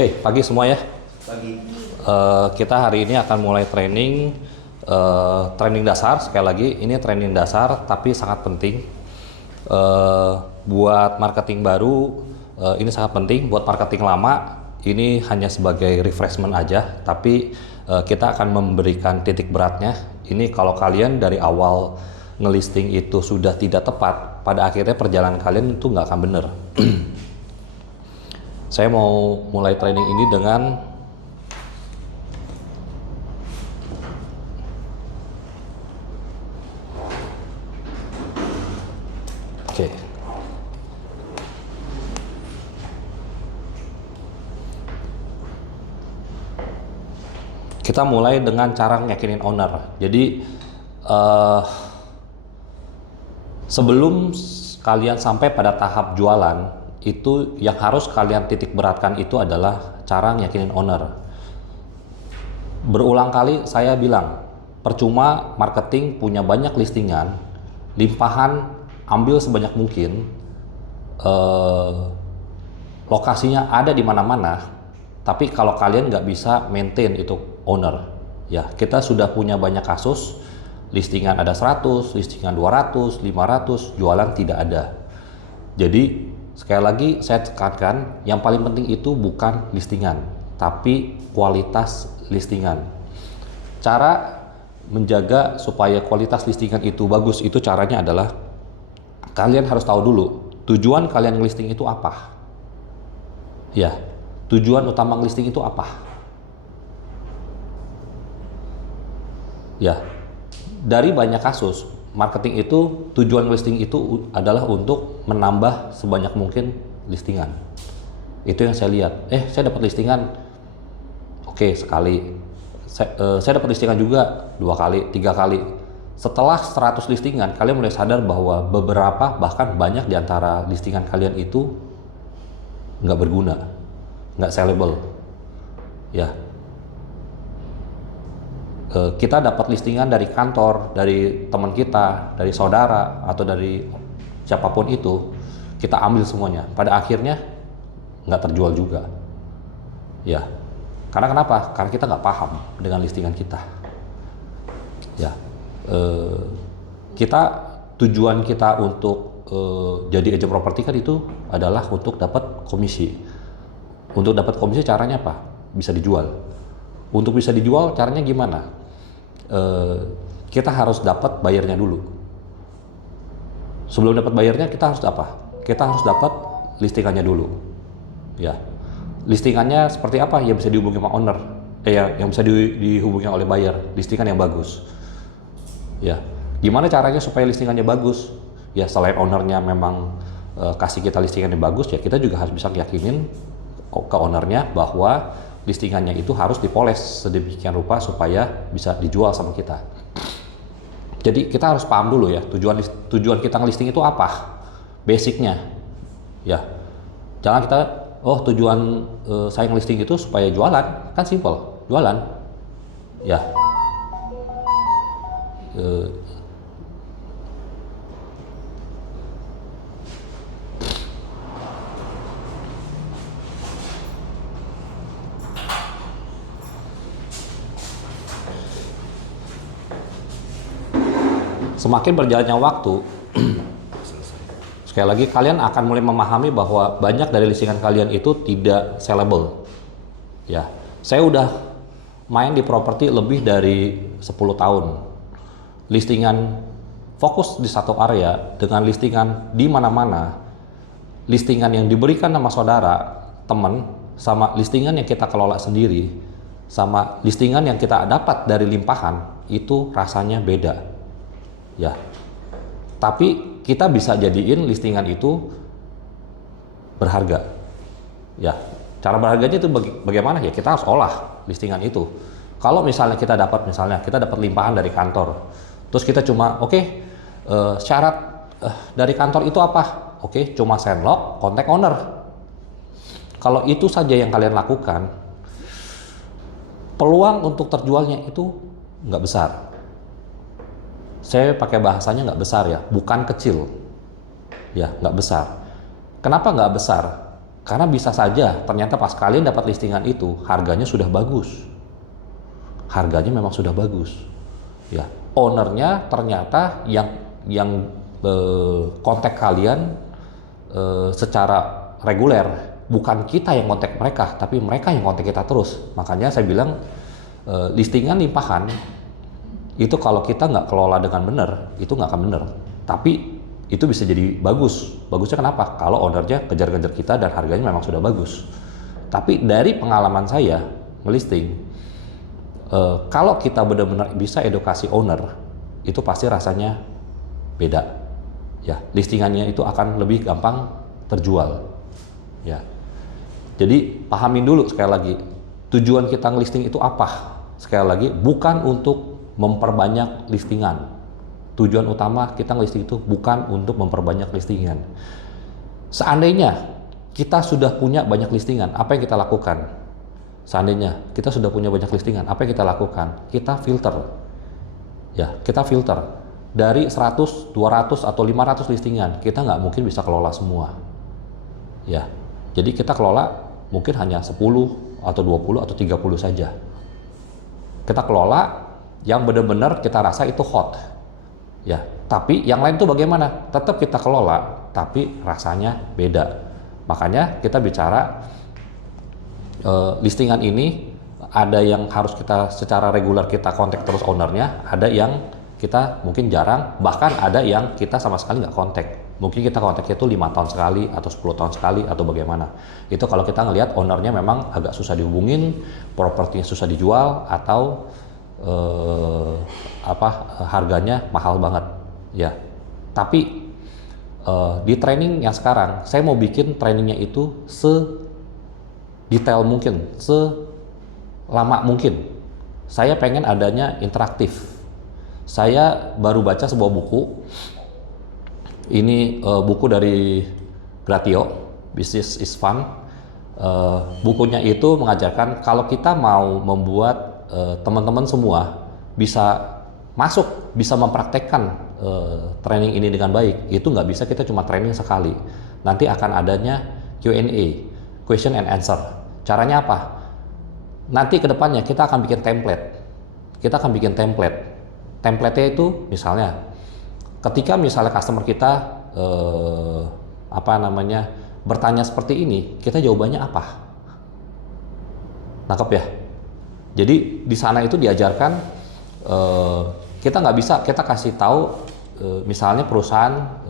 Oke, pagi semua ya. Pagi. Kita hari ini akan mulai training dasar. Sekali lagi, ini training dasar tapi sangat penting buat marketing baru. Ini sangat penting buat marketing lama. Ini hanya sebagai refreshment aja, tapi kita akan memberikan titik beratnya. Ini kalau kalian dari awal ngelisting itu sudah tidak tepat, pada akhirnya perjalanan kalian itu nggak akan bener. Saya mau mulai training ini dengan kita mulai dengan cara yakinin owner. Jadi sebelum kalian sampai pada tahap jualan, itu yang harus kalian titik beratkan itu adalah cara yakinin owner. Berulang kali saya bilang, percuma marketing punya banyak listingan, limpahan, ambil sebanyak mungkin, lokasinya ada di mana-mana, tapi kalau kalian nggak bisa maintain itu owner, ya kita sudah punya banyak kasus, listingan ada 100, listingan 200, 500, jualan tidak ada. Jadi sekali lagi saya tekankan, yang paling penting itu bukan listingan, tapi kualitas listingan. Cara menjaga supaya kualitas listingan itu bagus, itu caranya adalah kalian harus tahu dulu tujuan kalian listing itu apa. Ya, tujuan utama listing itu apa? Ya, dari banyak kasus marketing itu tujuan listing itu adalah untuk menambah sebanyak mungkin listingan. Itu yang saya lihat. Saya dapat listingan, oke, sekali. Saya dapat listingan juga 2 kali, 3 kali. Setelah 100 listingan, kalian mulai sadar bahwa beberapa bahkan banyak di antara listingan kalian itu nggak berguna, nggak sellable. Ya. Kita dapat listingan dari kantor, dari teman kita, dari saudara, atau dari siapapun itu, kita ambil semuanya. Pada akhirnya nggak terjual juga. Ya, karena kenapa? Karena kita nggak paham dengan listingan kita. Ya, tujuan kita untuk jadi agent properti kan itu adalah untuk dapat komisi. Untuk dapat komisi caranya apa? Bisa dijual. Untuk bisa dijual caranya gimana? Kita harus dapat bayarnya dulu. Sebelum dapat bayarnya kita harus apa? Kita harus dapat listingannya dulu. Ya, listingannya seperti apa? Ya bisa dihubungi sama owner. Yang bisa dihubungi oleh buyer. Listingan yang bagus. Ya, gimana caranya supaya listingannya bagus? Ya selain ownernya memang kasih kita listingan yang bagus, ya kita juga harus bisa yakinin ke ownernya bahwa listingannya itu harus dipoles sedemikian rupa supaya bisa dijual sama kita. Jadi kita harus paham dulu ya tujuan kita ngelisting itu apa, basicnya. Ya, jangan kita tujuan saya ngelisting itu supaya jualan, kan simple, jualan. Ya. Semakin berjalannya waktu, sekali lagi kalian akan mulai memahami bahwa banyak dari listingan kalian itu tidak sellable. Ya, saya udah main di properti lebih dari 10 tahun. Listingan fokus di satu area dengan listingan di mana-mana. Listingan yang diberikan sama saudara, teman, sama listingan yang kita kelola sendiri, sama listingan yang kita dapat dari limpahan, itu rasanya beda. Ya, tapi kita bisa jadiin listingan itu berharga. Ya, cara berharganya itu bagaimana ya? Kita harus olah listingan itu. Kalau misalnya kita dapat limpahan dari kantor, terus kita cuma syarat dari kantor itu apa? Cuma send log, kontak owner. Kalau itu saja yang kalian lakukan, peluang untuk terjualnya itu nggak besar. Saya pakai bahasanya nggak besar ya, bukan kecil. Ya, nggak besar. Kenapa nggak besar? Karena bisa saja ternyata pas kalian dapat listingan itu harganya sudah bagus. Harganya memang sudah bagus. Ya, ownernya ternyata yang kontak kalian secara reguler, bukan kita yang kontak mereka, tapi mereka yang kontak kita terus. Makanya saya bilang listingan limpahan itu kalau kita nggak kelola dengan benar, itu nggak akan benar. Tapi itu bisa jadi bagus. Bagusnya kenapa? Kalau ownernya kejar-kejar kita dan harganya memang sudah bagus. Tapi dari pengalaman saya ngelisting, kalau kita benar-benar bisa edukasi owner, itu pasti rasanya beda. Ya, listingannya itu akan lebih gampang terjual. Ya, jadi pahamin dulu sekali lagi, tujuan kita ngelisting itu apa? Sekali lagi, bukan untuk memperbanyak listingan. Tujuan utama kita ngelisting itu bukan untuk memperbanyak listingan. Seandainya kita sudah punya banyak listingan, apa yang kita lakukan? Seandainya kita sudah punya banyak listingan, apa yang kita lakukan? Kita filter. Ya, kita filter. Dari 100, 200, atau 500 listingan, kita nggak mungkin bisa kelola semua. Ya, jadi kita kelola mungkin hanya 10, atau 20, atau 30 saja. Kita kelola yang benar-benar kita rasa itu hot. Ya, tapi yang lain tuh bagaimana? Tetap kita kelola, tapi rasanya beda. Makanya kita bicara listingan ini ada yang harus kita secara reguler kita kontak terus ownernya, ada yang kita mungkin jarang, bahkan ada yang kita sama sekali nggak kontak. Mungkin kita kontaknya itu 5 tahun sekali atau 10 tahun sekali atau bagaimana. Itu kalau kita ngelihat ownernya memang agak susah dihubungin, propertinya susah dijual, atau harganya mahal banget. Ya, tapi di training yang sekarang saya mau bikin trainingnya itu detail mungkin, selama mungkin. Saya pengen adanya interaktif. Saya baru baca sebuah buku. Ini buku dari Gratio, Business is Fun. Bukunya itu mengajarkan kalau kita mau membuat teman-teman semua bisa masuk, bisa mempraktekkan training ini dengan baik, itu nggak bisa kita cuma training sekali. Nanti akan adanya Q&A, question and answer. Caranya apa? Nanti kedepannya kita akan bikin template. Template-nya itu misalnya, ketika misalnya customer kita bertanya seperti ini, kita jawabannya apa? Nangkep ya? Jadi di sana itu diajarkan kita nggak bisa kita kasih tahu misalnya perusahaan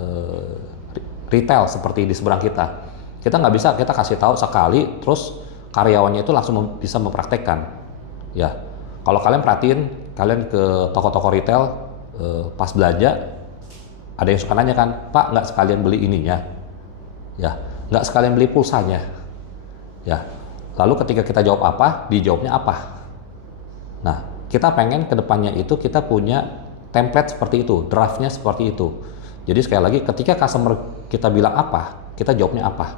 retail seperti di seberang kita nggak bisa kita kasih tahu sekali terus karyawannya itu langsung bisa mempraktekkan. Ya, kalau kalian perhatiin, kalian ke toko-toko retail pas belanja ada yang suka nanya kan, Pak nggak sekalian beli ininya, ya nggak sekalian beli pulsanya, ya. Lalu ketika kita jawab apa, dijawabnya apa? Nah, kita pengen kedepannya itu kita punya template seperti itu, draftnya seperti itu. Jadi sekali lagi, ketika customer kita bilang apa, kita jawabnya apa.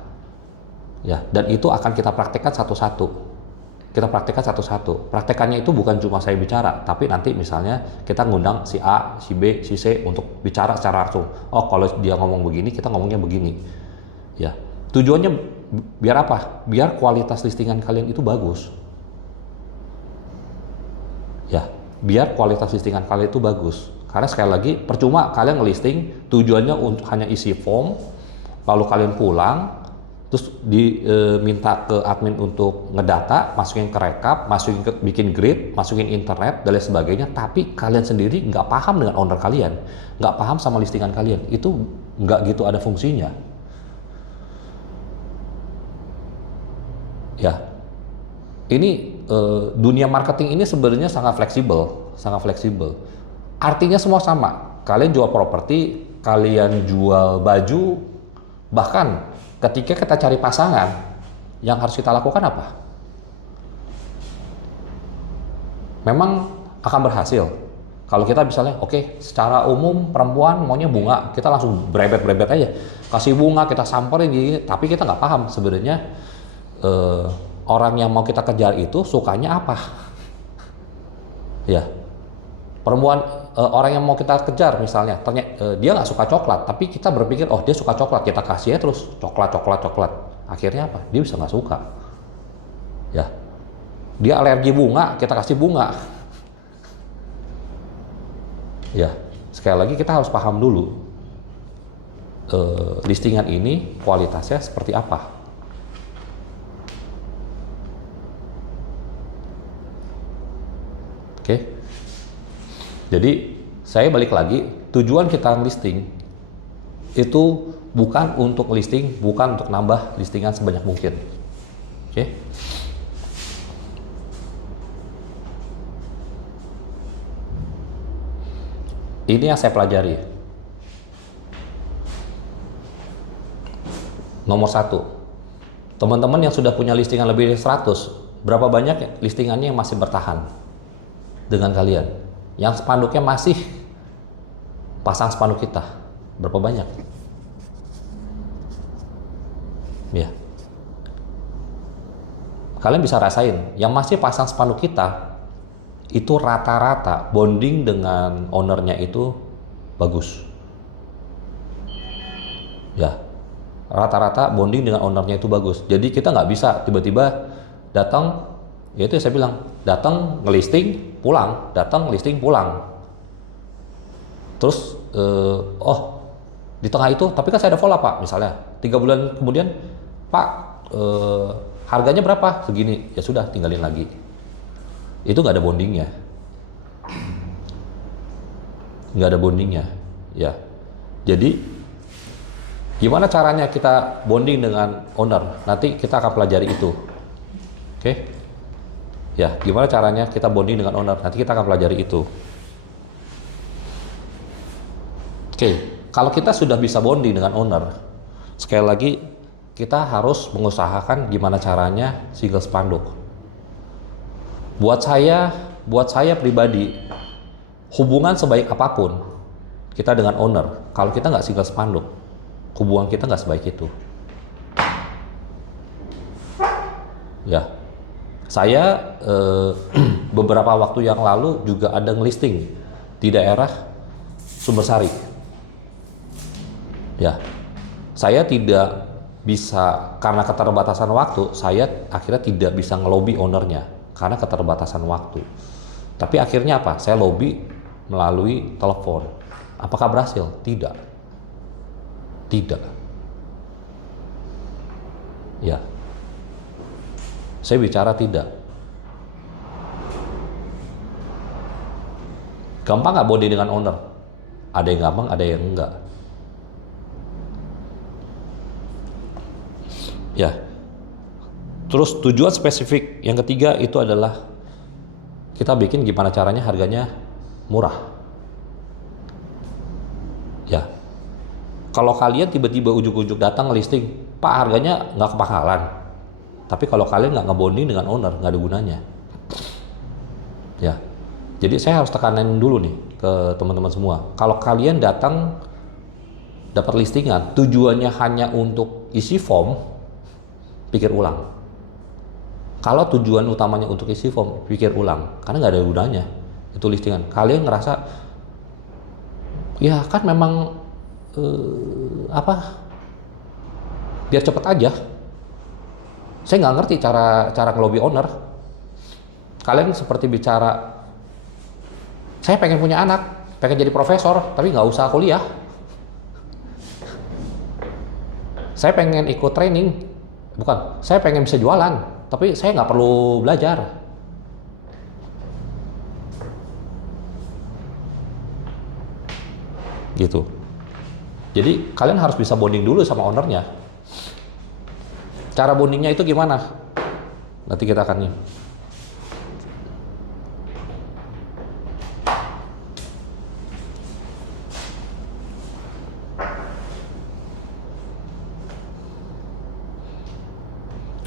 Ya, dan itu akan kita praktekkan satu-satu. Praktekannya itu bukan cuma saya bicara, tapi nanti misalnya kita ngundang si A, si B, si C untuk bicara secara langsung. Oh, kalau dia ngomong begini, kita ngomongnya begini. Ya, tujuannya biar apa? Biar kualitas listingan kalian itu bagus. Ya, biar kualitas listingan kalian itu bagus. Karena sekali lagi, percuma kalian ngelisting tujuannya untuk hanya isi form, lalu kalian pulang, terus diminta ke admin untuk ngedata, masukin ke rekap, bikin grid, masukin internet, dan lain sebagainya. Tapi kalian sendiri nggak paham dengan owner kalian, nggak paham sama listingan kalian. Itu nggak gitu ada fungsinya. Ya, ini dunia marketing ini sebenarnya sangat fleksibel. Artinya semua sama. Kalian jual properti, kalian jual baju, bahkan ketika kita cari pasangan, yang harus kita lakukan apa? Memang akan berhasil. Kalau kita misalnya, oke, secara umum perempuan maunya bunga, kita langsung berebet aja, kasih bunga, kita samperin gini, tapi kita nggak paham sebenarnya orang yang mau kita kejar itu sukanya apa. Ya, perempuan orang yang mau kita kejar misalnya, ternyata dia nggak suka coklat, tapi kita berpikir oh dia suka coklat, kita kasih ya terus coklat. Akhirnya apa? Dia bisa nggak suka. Ya, dia alergi bunga, kita kasih bunga. Ya, sekali lagi kita harus paham dulu listingan ini kualitasnya seperti apa. Oke. Jadi saya balik lagi, tujuan kita listing itu bukan untuk listing, bukan untuk nambah listingan sebanyak mungkin. Oke. Ini yang saya pelajari. Nomor 1, teman-teman yang sudah punya listingan lebih dari 100, berapa banyak listingannya yang masih bertahan dengan kalian? Yang spanduknya masih pasang spanduk kita, berapa banyak? Ya, kalian bisa rasain, yang masih pasang spanduk kita itu rata-rata bonding dengan ownernya itu bagus. Ya, rata-rata bonding dengan ownernya itu bagus. Jadi kita nggak bisa tiba-tiba datang, ya itu saya bilang, datang ngelisting pulang, datang ngelisting pulang. Terus di tengah itu, tapi kan saya ada follow up, Pak, misalnya 3 bulan kemudian, Pak, harganya berapa? Segini. Ya sudah, tinggalin lagi. Itu nggak ada bondingnya. Nggak ada bondingnya. Ya. Jadi gimana caranya kita bonding dengan owner? Nanti kita akan pelajari itu. Oke? Ya, gimana caranya kita bonding dengan owner? Nanti kita akan pelajari itu. Oke, kalau kita sudah bisa bonding dengan owner, sekali lagi kita harus mengusahakan gimana caranya single spanduk. Buat saya pribadi, hubungan sebaik apapun kita dengan owner, kalau kita nggak single spanduk, hubungan kita nggak sebaik itu. Ya, saya beberapa waktu yang lalu juga ada ngelisting di daerah Sumbersari. Ya, saya tidak bisa, karena keterbatasan waktu, saya akhirnya tidak bisa ngelobi ownernya karena keterbatasan waktu. Tapi akhirnya apa? Saya lobby melalui telepon. Apakah berhasil? Tidak. Tidak. Ya. Saya bicara tidak. Gampang nggak bonding dengan owner? Ada yang gampang, ada yang enggak. Ya. Terus tujuan spesifik yang ketiga itu adalah kita bikin gimana caranya harganya murah. Ya. Kalau kalian tiba-tiba ujuk-ujuk datang listing, Pak, harganya nggak kemahalan. Tapi kalau kalian nggak ngebonding dengan owner, nggak ada gunanya. Ya. Jadi saya harus tekanin dulu nih ke teman-teman semua. Kalau kalian datang dapat listingan, tujuannya hanya untuk isi form, pikir ulang. Kalau tujuan utamanya untuk isi form, pikir ulang, karena nggak ada gunanya itu listingan. Kalian ngerasa, ya kan memang biar cepet aja. Saya nggak ngerti cara ngelobi owner. Kalian seperti bicara, saya pengen punya anak, pengen jadi profesor, tapi nggak usah kuliah. Saya pengen ikut training, bukan, saya pengen bisa jualan, tapi saya nggak perlu belajar. Gitu. Jadi kalian harus bisa bonding dulu sama ownernya. Cara bondingnya itu gimana? Nanti kita akan nih.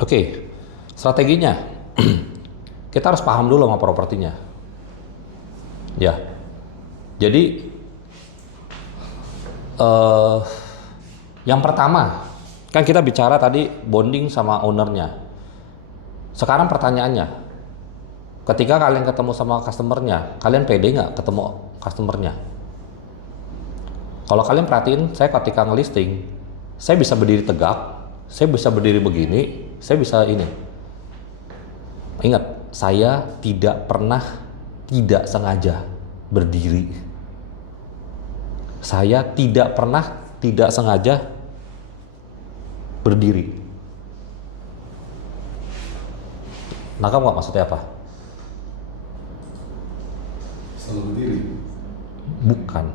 Oke, strateginya kita harus paham dulu sama propertinya. Ya, jadi yang pertama kan kita bicara tadi bonding sama ownernya. Sekarang pertanyaannya, ketika kalian ketemu sama customernya, kalian pede nggak ketemu customernya? Kalau kalian perhatiin, saya ketika ngelisting, saya bisa berdiri tegak, Saya bisa berdiri begini, saya bisa ini. Ingat, saya tidak pernah tidak sengaja berdiri. Saya tidak pernah tidak sengaja berdiri. Nangkap nggak maksudnya apa? Selalu berdiri. Bukan.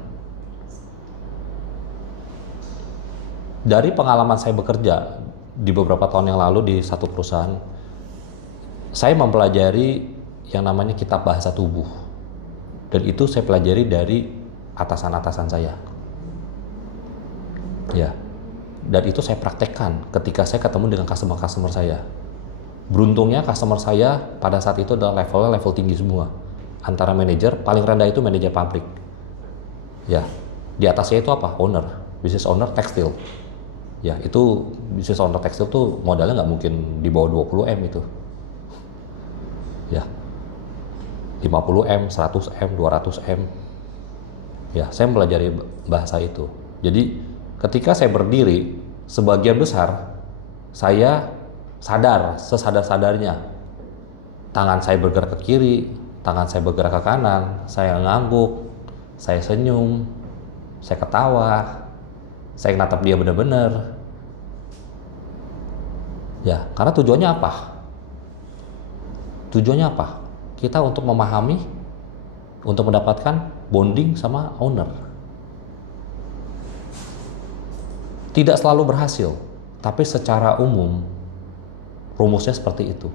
Dari pengalaman saya bekerja di beberapa tahun yang lalu di satu perusahaan, saya mempelajari yang namanya kitab bahasa tubuh. Dan itu saya pelajari dari atasan-atasan saya. Ya. Dan itu saya praktekkan ketika saya ketemu dengan customer-customer saya. Beruntungnya customer saya pada saat itu adalah levelnya level tinggi semua. Antara manajer, paling rendah itu manajer pabrik. Ya. Di atasnya itu apa? Owner. Business owner tekstil. Ya, itu business owner tekstil tuh modalnya nggak mungkin di bawah 20 M itu. Ya. 50 M, 100 M, 200 M. Ya, saya mempelajari bahasa itu. Jadi, ketika saya berdiri, sebagian besar saya sadar, sesadar-sadarnya. Tangan saya bergerak ke kiri, tangan saya bergerak ke kanan, saya ngangguk, saya senyum, saya ketawa, saya natap dia benar-benar. Ya, karena tujuannya apa? Tujuannya apa? Kita untuk memahami, untuk mendapatkan bonding sama owner. Tidak selalu berhasil, tapi secara umum rumusnya seperti itu.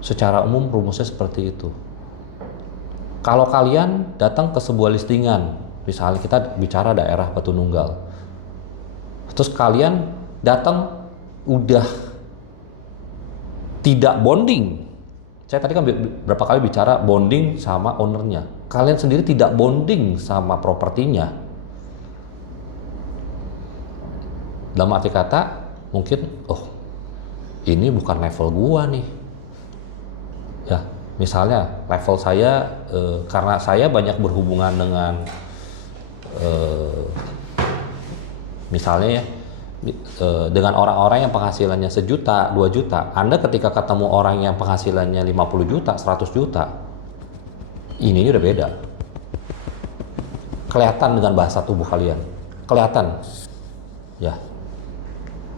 Secara umum rumusnya seperti itu. Kalau kalian datang ke sebuah listingan, misalnya kita bicara daerah Batu Nunggal, terus kalian datang udah tidak bonding. Saya tadi kan berapa kali bicara bonding sama ownernya. Kalian sendiri tidak bonding sama propertinya. Dalam arti kata, mungkin, oh ini bukan level gua nih. Ya, misalnya level saya, karena saya banyak berhubungan dengan, misalnya ya, dengan orang-orang yang penghasilannya 1 juta, 2 juta. Anda ketika ketemu orang yang penghasilannya 50 juta, 100 juta, ini udah beda. Kelihatan dengan bahasa tubuh kalian. Kelihatan. Ya.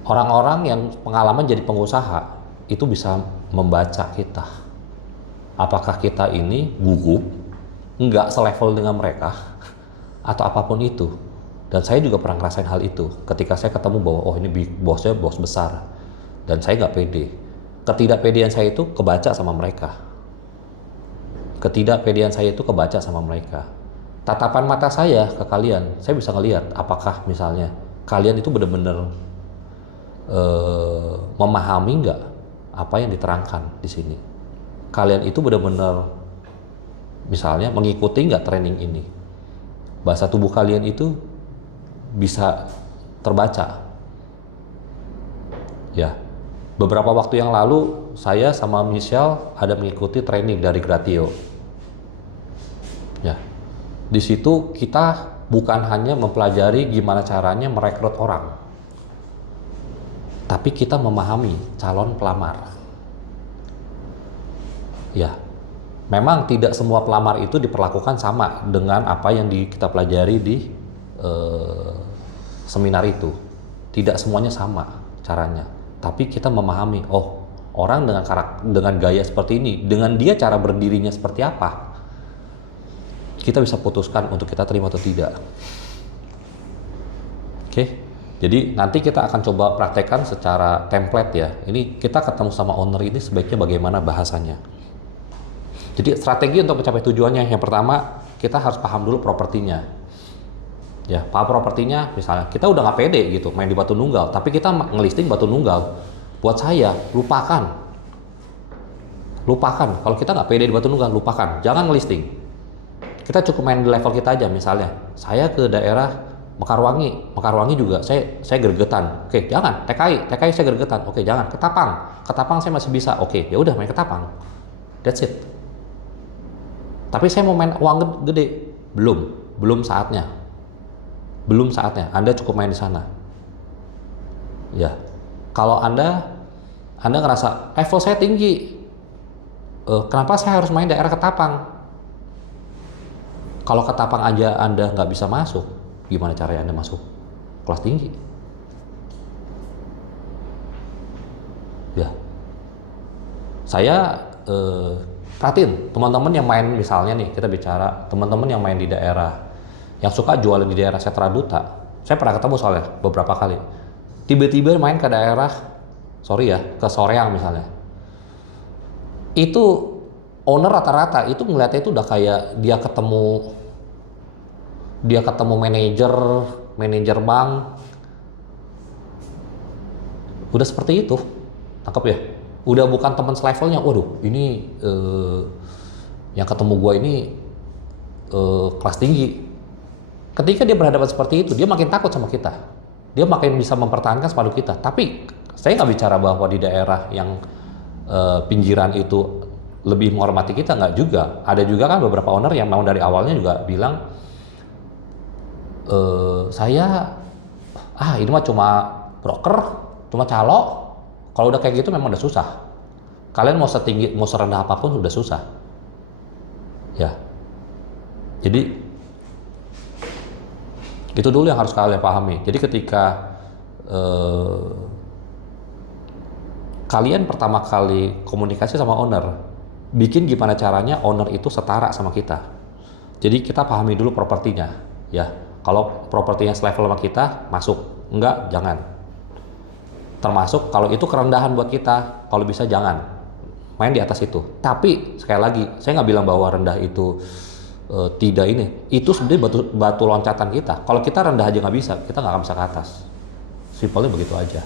Orang-orang yang pengalaman jadi pengusaha itu bisa membaca kita. Apakah kita ini gugup, nggak selevel dengan mereka, atau apapun itu. Dan saya juga pernah ngerasain hal itu ketika saya ketemu bahwa oh ini bosnya bos besar dan saya nggak pede. Ketidakpedean saya itu kebaca sama mereka. Ketidakpedean saya itu kebaca sama mereka. Tatapan mata saya ke kalian, saya bisa ngelihat apakah misalnya kalian itu benar-benar memahami nggak apa yang diterangkan di sini. Kalian itu benar-benar misalnya mengikuti nggak training ini. Bahasa tubuh kalian itu bisa terbaca. Ya, beberapa waktu yang lalu saya sama Michelle ada mengikuti training dari Gratio. Ya, di situ kita bukan hanya mempelajari gimana caranya merekrut orang, tapi kita memahami calon pelamar. Ya, memang tidak semua pelamar itu diperlakukan sama dengan apa yang kita pelajari di seminar itu. Tidak semuanya sama caranya, tapi kita memahami, oh orang dengan gaya seperti ini, dengan dia cara berdirinya seperti apa, kita bisa putuskan untuk kita terima atau tidak. Oke, jadi nanti kita akan coba praktekkan secara template ya. Ini kita ketemu sama owner ini sebaiknya bagaimana bahasanya. Jadi strategi untuk mencapai tujuannya, yang pertama kita harus paham dulu propertinya. Ya, paham propertinya, misalnya kita udah nggak pede gitu main di Batu Nunggal, tapi kita ngelisting Batu Nunggal. Buat saya, lupakan. Kalau kita nggak pede di Batu Nunggal, lupakan. Jangan ngelisting. Kita cukup main di level kita aja. Misalnya, saya ke daerah Mekarwangi juga saya gregetan. Oke, jangan. TKI saya gregetan. Oke, jangan. Ketapang saya masih bisa. Oke, ya udah main Ketapang. That's it. Tapi saya mau main uang gede, belum saatnya. Anda cukup main di sana. Ya, kalau Anda ngerasa level saya tinggi, kenapa saya harus main daerah Ketapang? Kalau Ketapang aja Anda nggak bisa masuk, gimana caranya Anda masuk kelas tinggi? Ya, saya perhatiin teman-teman yang main, misalnya nih kita bicara teman-teman yang main di daerah, yang suka jualan di daerah Setra Duta. Saya pernah ketemu soalnya beberapa kali. Tiba-tiba main ke daerah, ke Soreang misalnya. Itu owner rata-rata itu ngeliatnya itu udah kayak dia ketemu manajer bank. Udah seperti itu. Tangkap ya? Udah bukan teman selevelnya. Waduh, ini yang ketemu gua ini kelas tinggi. Ketika dia berhadapan seperti itu, dia makin takut sama kita. Dia makin bisa mempertahankan sepadu kita. Tapi saya nggak bicara bahwa di daerah yang pinggiran itu lebih menghormati kita, nggak juga. Ada juga kan beberapa owner yang mau dari awalnya juga bilang, saya ini mah cuma broker, cuma calo. Kalau udah kayak gitu memang udah susah. Kalian mau setinggi, mau serendah apapun udah susah. Ya. Jadi itu dulu yang harus kalian pahami. Jadi ketika kalian pertama kali komunikasi sama owner, bikin gimana caranya owner itu setara sama kita. Jadi kita pahami dulu propertinya, ya. Kalau propertinya selevel sama kita, masuk. Enggak, jangan. Termasuk kalau itu kerendahan buat kita, kalau bisa jangan. Main di atas itu. Tapi sekali lagi, saya nggak bilang bahwa rendah itu tidak ini. Itu sebenarnya batu loncatan kita. Kalau kita rendah aja nggak bisa, kita nggak akan bisa ke atas. Simpelnya begitu aja.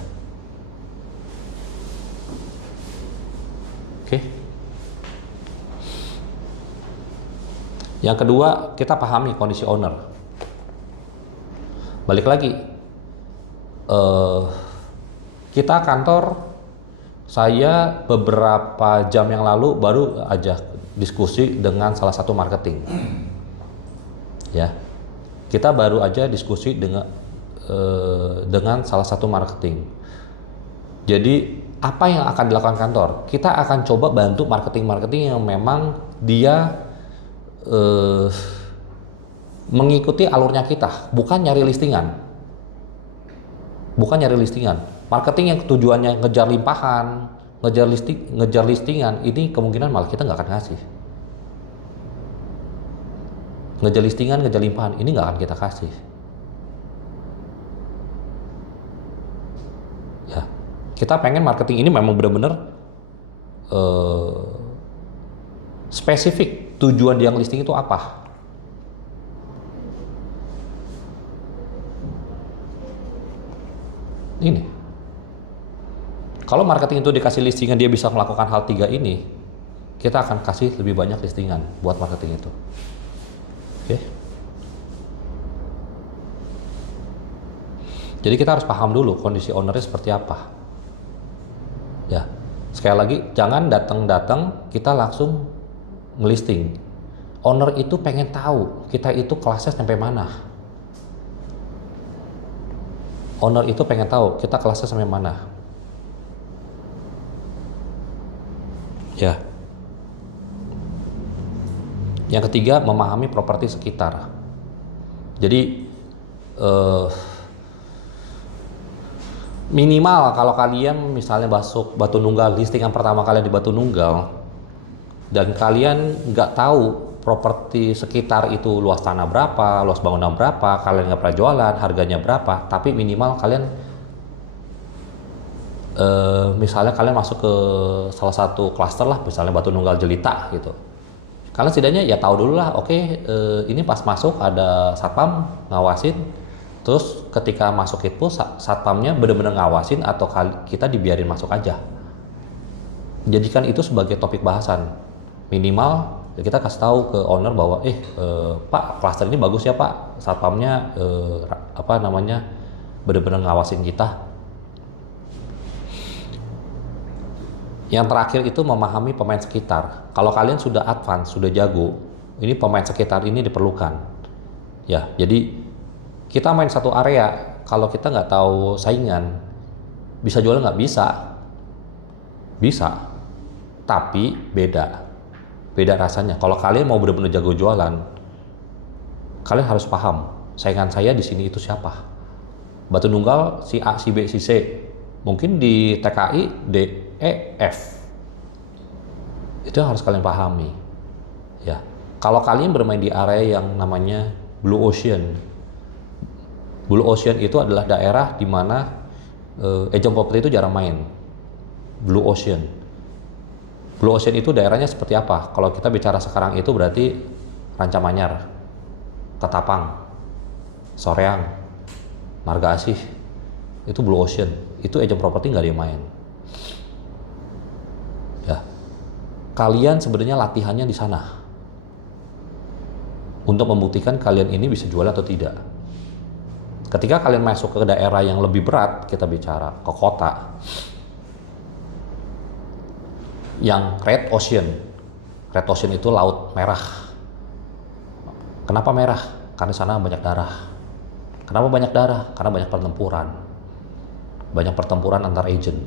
Oke. Yang kedua, kita pahami kondisi owner. Balik lagi, kita kantor, saya beberapa jam yang lalu baru aja diskusi dengan salah satu marketing. Ya, kita baru aja diskusi dengan salah satu marketing. Jadi apa yang akan dilakukan kantor? Kita akan coba bantu marketing yang memang dia mengikuti alurnya kita, bukan nyari listingan. Marketing yang tujuannya ngejar limpahan, ngejar listingan, ini kemungkinan malah kita nggak akan ngasih. Ngejar listingan, ngejar limpahan, ini nggak akan kita kasih. Ya, kita pengen marketing ini memang benar-benar spesifik. Tujuan dia listing itu apa? Ini. Kalau marketing itu dikasih listingan dia bisa melakukan hal 3 ini, kita akan kasih lebih banyak listingan buat marketing itu. Oke. Jadi kita harus paham dulu kondisi ownernya seperti apa. Ya. Sekali lagi, jangan datang kita langsung ngelisting. Owner itu pengen tahu kita itu kelasnya sampai mana. Owner itu pengen tahu kita kelasnya sampai mana. Ya. Yang ketiga, memahami properti sekitar. Jadi minimal kalau kalian misalnya masuk Batu Nunggal, listingan pertama kalian di Batu Nunggal, dan kalian nggak tahu properti sekitar itu luas tanah berapa, luas bangunan berapa, kalian nggak pernah jualan, harganya berapa, tapi minimal kalian misalnya kalian masuk ke salah satu klaster lah, misalnya Batu Nunggal Jelita gitu. Kalian setidaknya ya tahu dulu lah, oke, ini pas masuk ada satpam ngawasin, terus ketika masuk itu satpamnya benar-benar ngawasin atau kita dibiarin masuk aja. Jadikan itu sebagai topik bahasan. Minimal kita kasih tahu ke owner bahwa Pak, klaster ini bagus ya Pak, satpamnya benar-benar ngawasin kita. Yang terakhir itu memahami pemain sekitar. Kalau kalian sudah advance, sudah jago, ini pemain sekitar ini diperlukan. Ya, jadi kita main satu area, kalau kita nggak tahu saingan, Bisa jualan nggak? Bisa. Bisa. Tapi beda. Beda rasanya. Kalau kalian mau benar-benar jago jualan, kalian harus paham saingan saya di sini itu siapa. Batu Nunggal si A, si B, si C. Mungkin di TKI D, E, F. Itu yang harus kalian pahami. Ya. Kalau kalian bermain di area yang namanya Blue Ocean. Blue Ocean itu adalah daerah di mana agent property itu jarang main. Blue Ocean. Blue Ocean itu daerahnya seperti apa? Kalau kita bicara sekarang itu berarti Rancamanyar, Ketapang, Soreang, Marga Asih. Itu Blue Ocean. Itu agent property nggak ada yang main. Ya. Kalian sebenarnya latihannya di sana. Untuk membuktikan kalian ini bisa jual atau tidak. Ketika kalian masuk ke daerah yang lebih berat, kita bicara ke kota yang Red Ocean. Red Ocean itu laut merah. Kenapa merah? Karena sana banyak darah. Kenapa banyak darah? Karena banyak pertempuran. Banyak pertempuran antar agent.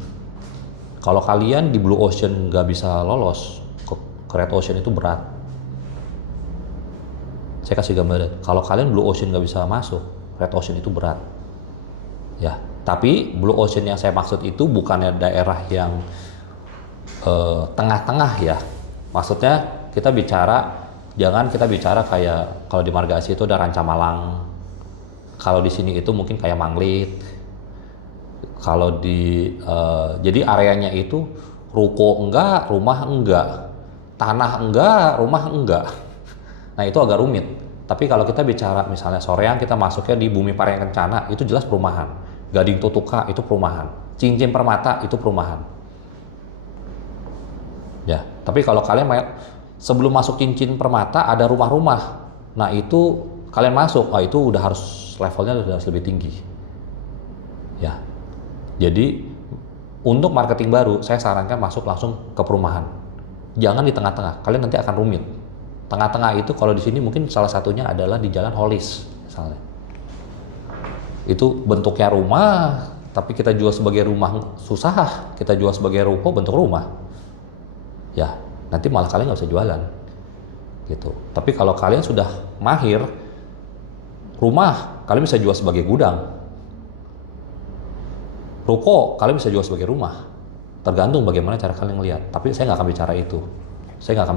Kalau kalian di Blue Ocean nggak bisa lolos ke Red Ocean itu berat. Saya kasih gambaran. Kalau kalian Blue Ocean nggak bisa masuk, Red Ocean itu berat. Ya, tapi Blue Ocean yang saya maksud itu bukannya daerah yang tengah-tengah ya. Maksudnya kita bicara, jangan kita bicara kayak kalau di Marga Asih itu ada Rancamalang. Kalau di sini itu mungkin kayak Manglit. Kalau di jadi areanya itu ruko enggak, rumah enggak, tanah enggak, rumah enggak. Nah itu agak rumit. Tapi kalau kita bicara misalnya Soreang, kita masuknya di Bumi Pareng Kencana, itu jelas perumahan. Gading Tutuka itu perumahan. Cincin Permata itu perumahan. Ya, tapi kalau kalian sebelum masuk Cincin Permata ada rumah-rumah. Nah itu kalian masuk, itu udah harus levelnya udah harus lebih tinggi. Ya, jadi untuk marketing baru saya sarankan masuk langsung ke perumahan. Jangan di tengah-tengah, kalian nanti akan rumit. Tengah-tengah itu kalau di sini mungkin salah satunya adalah di Jalan Holis misalnya. Itu bentuknya rumah, tapi kita jual sebagai rumah susah, kita jual sebagai ruko bentuk rumah. Ya, nanti malah kalian nggak bisa jualan gitu. Tapi kalau kalian sudah mahir rumah, kalian bisa jual sebagai gudang. Ruko kalian bisa jual sebagai rumah, tergantung bagaimana cara kalian ngelihat. Tapi saya nggak akan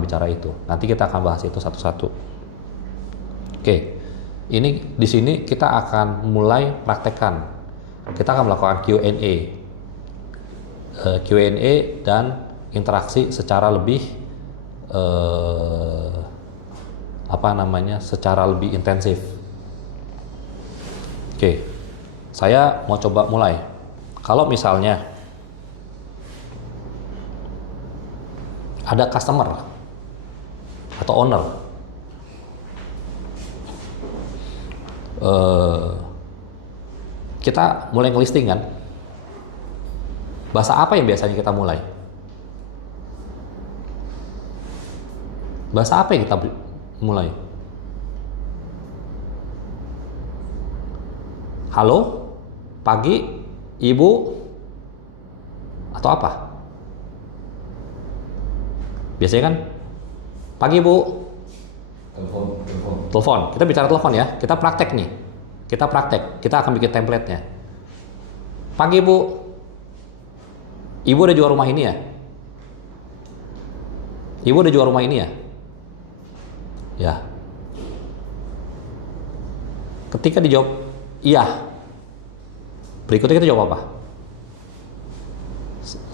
bicara itu. Nanti kita akan bahas itu satu-satu. Oke, ini di sini kita akan mulai praktekkan. Kita akan melakukan Q&A dan interaksi secara lebih secara lebih intensif. Oke, saya mau coba mulai. Kalau misalnya ada customer atau owner kita mulai ngelisting kan, bahasa apa yang biasanya kita mulai? Bahasa apa yang kita mulai? Halo, pagi, ibu, atau apa? Biasanya kan, pagi bu, telepon. Kita bicara telepon ya, kita praktek nih. Kita akan bikin template-nya. Pagi bu, ibu udah jual rumah ini ya? Ibu udah jual rumah ini ya? Ya. Ketika dijawab iya, berikutnya kita jawab apa?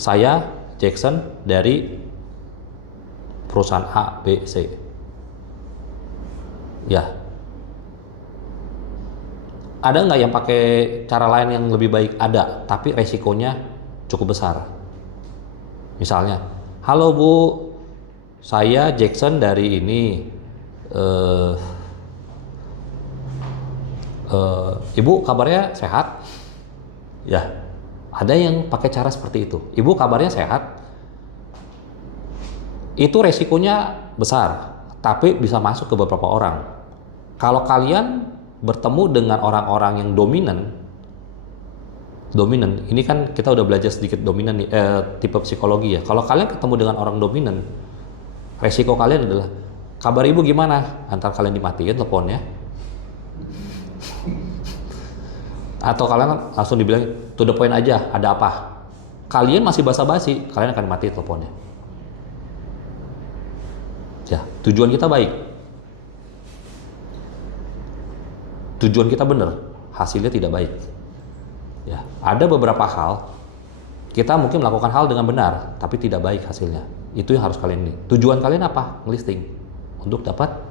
Saya Jackson dari perusahaan A, B, C. Ya. Ada nggak yang pakai cara lain yang lebih baik? Ada, tapi resikonya cukup besar. Misalnya, halo bu, saya Jackson dari ini. Ibu kabarnya sehat? Ya, ada yang pakai cara seperti itu. Ibu kabarnya sehat? Itu resikonya besar, tapi bisa masuk ke beberapa orang. Kalau kalian bertemu dengan orang-orang yang dominan, Dominan, ini kan kita udah belajar sedikit dominan nih, tipe psikologi ya. Kalau kalian ketemu dengan orang dominan, resiko kalian adalah, kabar ibu gimana? Antar kalian dimatiin teleponnya, atau kalian langsung dibilang to the point aja, ada apa? Kalian masih basa-basi, kalian akan mati teleponnya. Ya, tujuan kita baik, tujuan kita benar, hasilnya tidak baik. Ya, ada beberapa hal kita mungkin melakukan hal dengan benar, tapi tidak baik hasilnya. Itu yang harus kalian ini. Tujuan kalian apa? Ngelisting, untuk dapat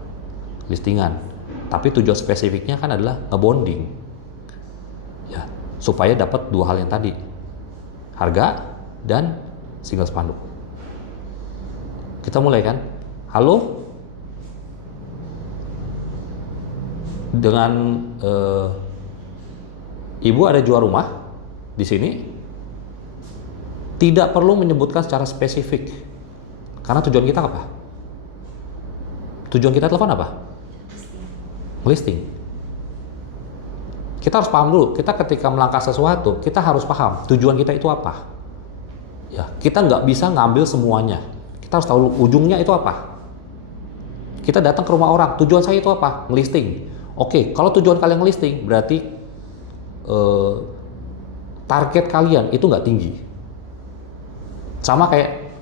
listingan. Tapi tujuan spesifiknya kan adalah ngebonding, ya, supaya dapat dua hal yang tadi, harga dan single spanduk. Kita mulai kan? Halo, dengan ibu ada jual rumah di sini, tidak perlu menyebutkan secara spesifik, karena tujuan kita apa? Tujuan kita telepon apa? Listing. Kita harus paham dulu, kita ketika melangkah sesuatu, kita harus paham tujuan kita itu apa. Ya, kita nggak bisa ngambil semuanya. Kita harus tahu ujungnya itu apa. Kita datang ke rumah orang, tujuan saya itu apa? Ngelisting. Oke, kalau tujuan kalian ngelisting, berarti target kalian itu nggak tinggi. Sama kayak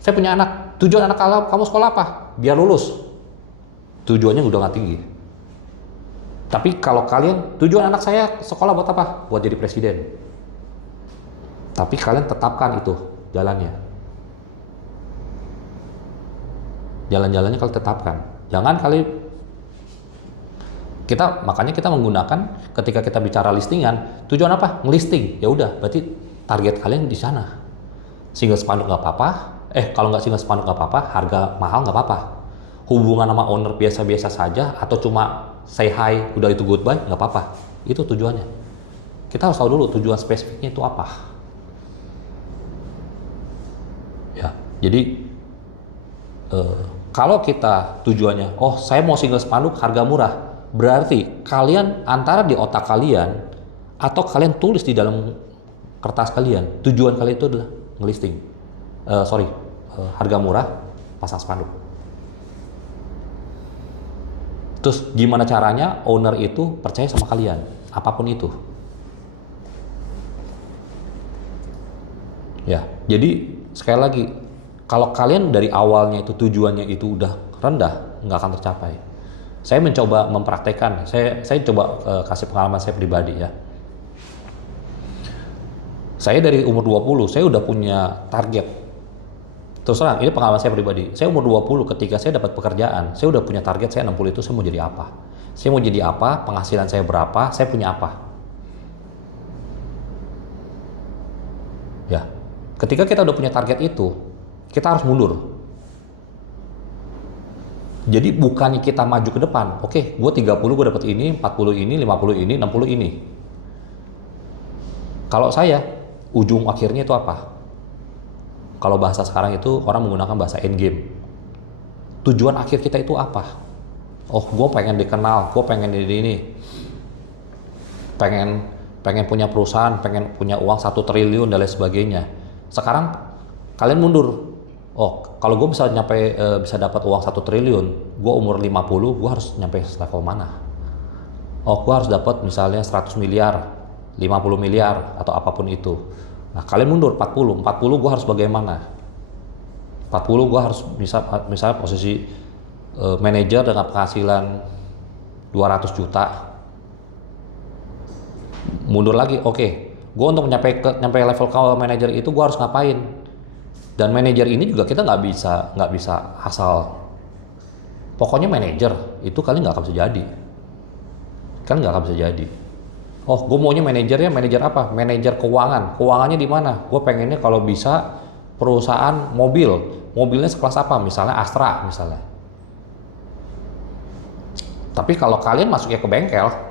saya punya anak, tujuan anak kamu sekolah apa? Biar lulus. Tujuannya udah nggak tinggi. Tapi kalau kalian, tujuan anak saya sekolah buat apa? Buat jadi presiden. Tapi kalian tetapkan itu jalannya. Jalan-jalannya kalian tetapkan. Jangan makanya kita menggunakan ketika kita bicara listingan, tujuan apa? Ngelisting. Ya udah, berarti target kalian di sana. Single spanduk nggak apa-apa. Kalau nggak single spanduk nggak apa-apa, harga mahal nggak apa-apa. Hubungan sama owner biasa-biasa saja, atau cuma say hi, udah itu goodbye, nggak apa-apa. Itu tujuannya. Kita harus tahu dulu tujuan spesifiknya itu apa. Ya, jadi kalau kita tujuannya, oh saya mau single spanduk harga murah, berarti kalian antara di otak kalian atau kalian tulis di dalam kertas kalian, tujuan kalian itu adalah ngelisting, harga murah, pasang spanduk. Terus gimana caranya owner itu percaya sama kalian, apapun itu. Ya, jadi sekali lagi, kalau kalian dari awalnya itu tujuannya itu udah rendah, nggak akan tercapai. Saya mencoba mempraktekkan, saya coba kasih pengalaman saya pribadi ya. Saya dari umur 20, saya udah punya target. Terus terang, ini pengalaman saya pribadi. Saya umur 20 ketika saya dapat pekerjaan, saya udah punya target, saya 60 itu saya mau jadi apa. Saya mau jadi apa, penghasilan saya berapa, saya punya apa. Ya, ketika kita udah punya target itu, kita harus mundur. Jadi bukannya kita maju ke depan, oke, gue 30 gue dapat ini, 40 ini, 50 ini, 60 ini. Kalau saya, ujung akhirnya itu apa? Kalau bahasa sekarang itu orang menggunakan bahasa end game. Tujuan akhir kita itu apa? Oh, gue pengen dikenal, gue pengen ini. Pengen punya perusahaan, pengen punya uang 1 triliun dan lain sebagainya. Sekarang kalian mundur. Oh, kalau gue bisa bisa dapat uang 1 triliun, gue umur 50, gue harus nyampe level mana? Oh, gue harus dapat misalnya 100 miliar, 50 miliar, atau apapun itu. Nah, kalian mundur 40 gue harus bagaimana? 40 gue harus misalnya posisi manajer dengan penghasilan 200 juta. Mundur lagi, oke. Gue untuk nyampe level manajer itu gue harus ngapain? Dan manajer ini juga kita nggak bisa asal. Pokoknya manajer itu kalian nggak akan bisa jadi. Kan nggak akan bisa jadi. Oh, gue maunya manajernya manajer apa? Manajer keuangan. Keuangannya di mana? Gue pengennya kalau bisa perusahaan mobil. Mobilnya sekelas apa? Misalnya Astra misalnya. Tapi kalau kalian masuknya ke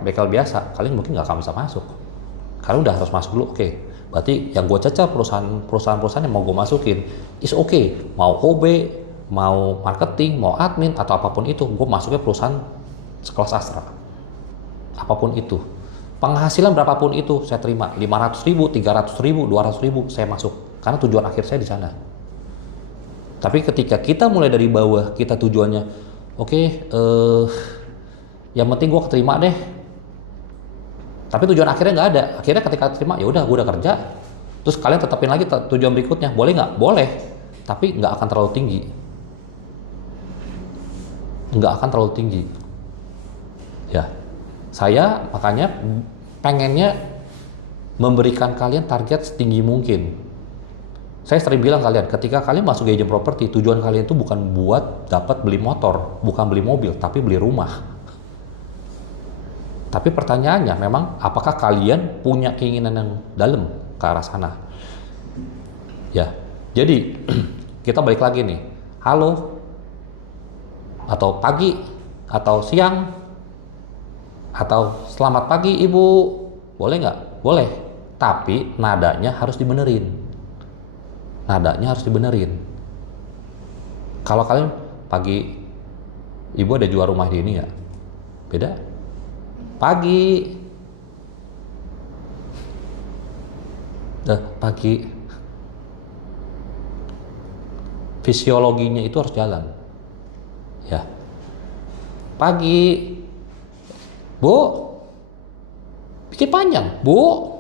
bengkel biasa, kalian mungkin nggak akan bisa masuk. Kalian udah harus masuk dulu, oke. Berarti yang gue cacar perusahaan yang mau gue masukin is oke. Mau OB, mau marketing, mau admin, atau apapun itu, gue masuknya perusahaan sekelas Astra. Apapun itu. Penghasilan berapapun itu saya terima, 500.000, 300.000, 200.000 saya masuk, karena tujuan akhir saya di sana. Tapi ketika kita mulai dari bawah, kita tujuannya, oke, yang penting gue keterima deh. Tapi tujuan akhirnya nggak ada. Akhirnya ketika terima, ya udah, gue udah kerja. Terus kalian tetapin lagi tujuan berikutnya, boleh nggak? Boleh, tapi nggak akan terlalu tinggi. Nggak akan terlalu tinggi. Ya, saya makanya pengennya memberikan kalian target setinggi mungkin. Saya sering bilang kalian, ketika kalian masuk agent properti, tujuan kalian itu bukan buat dapat beli motor, bukan beli mobil, tapi beli rumah. Tapi pertanyaannya memang, apakah kalian punya keinginan yang dalam ke arah sana? Ya, jadi kita balik lagi nih, halo, atau pagi, atau siang, atau selamat pagi ibu, boleh nggak? Boleh, tapi nadanya harus dibenerin. Nadanya harus dibenerin. Kalau kalian pagi, ibu ada jual rumah di ini nggak? Beda. Pagi, pagi. Fisiologinya itu harus jalan. Ya. Pagi, bu, bikin panjang, bu.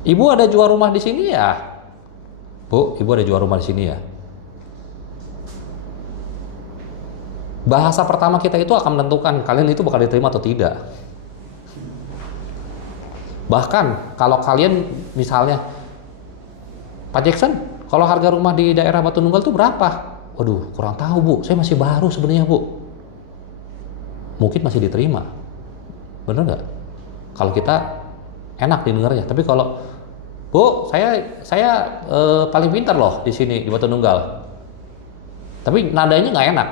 Ibu ada jual rumah di sini ya? Bu, ibu ada jual rumah di sini ya? Bahasa pertama kita itu akan menentukan kalian itu bakal diterima atau tidak. Bahkan kalau kalian misalnya, Pak Jackson, kalau harga rumah di daerah Batu Nunggal itu berapa? Waduh, kurang tahu bu, saya masih baru sebenarnya bu. Mungkin masih diterima, bener nggak? Kalau kita enak didengarnya, tapi kalau bu, saya paling pintar loh di sini di Batu Nunggal, tapi nadanya nggak enak,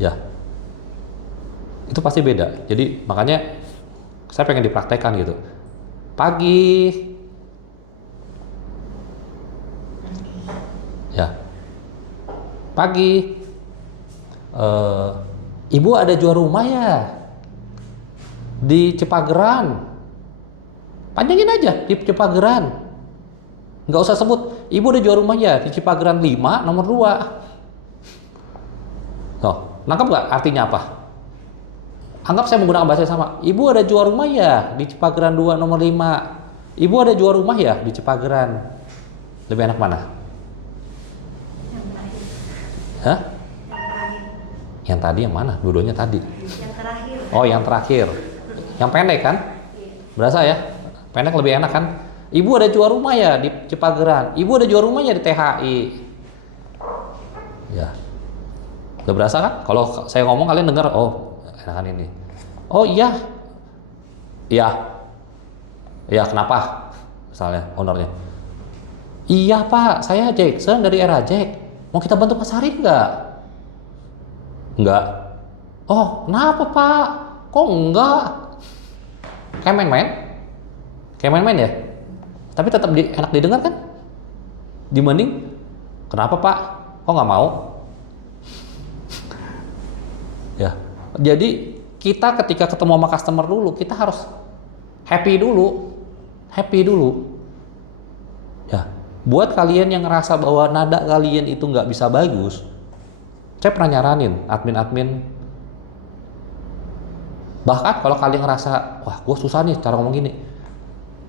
ya itu pasti beda. Jadi makanya saya pengen dipraktekkan gitu. Pagi, ya pagi, ibu ada jual rumah ya di Cipageran. Panjangin aja di Cipageran. Nggak usah sebut, ibu udah jual rumah ya di Cipageran 5 nomor 2. Tuh, nangkap nggak artinya apa? Anggap saya menggunakan bahasa yang sama. Ibu ada jual rumah ya di Cipageran 2 nomor 5. Ibu ada jual rumah ya di Cipageran. Lebih enak mana? Yang terakhir. Hah? Yang terakhir. Yang tadi yang mana? Dua-duanya tadi. Yang terakhir. Oh, yang terakhir. Yang pendek kan? Berasa ya? Pendek lebih enak kan? Ibu ada jual rumah ya di Cipageran. Ibu ada jual rumah ya di THI. Ya. Udah berasa kan? Kalau saya ngomong kalian dengar, oh, enakan ini. Oh iya. Iya. Iya, kenapa? Misalnya ownernya. Iya Pak, saya Jackson dari Era Jack. Mau kita bantu pasarin nggak? Nggak. Oh, kenapa Pak? Kok enggak? Kayak main-main? Kayak main-main ya? Tapi tetap enak didengar kan? Dibanding, kenapa Pak? Kok nggak mau? Ya, jadi kita ketika ketemu sama customer dulu, kita harus happy dulu. Happy dulu. Ya, buat kalian yang ngerasa bahwa nada kalian itu nggak bisa bagus, saya pernah nyaranin admin-admin, bahkan kalau kalian ngerasa, wah gue susah nih cara ngomong gini,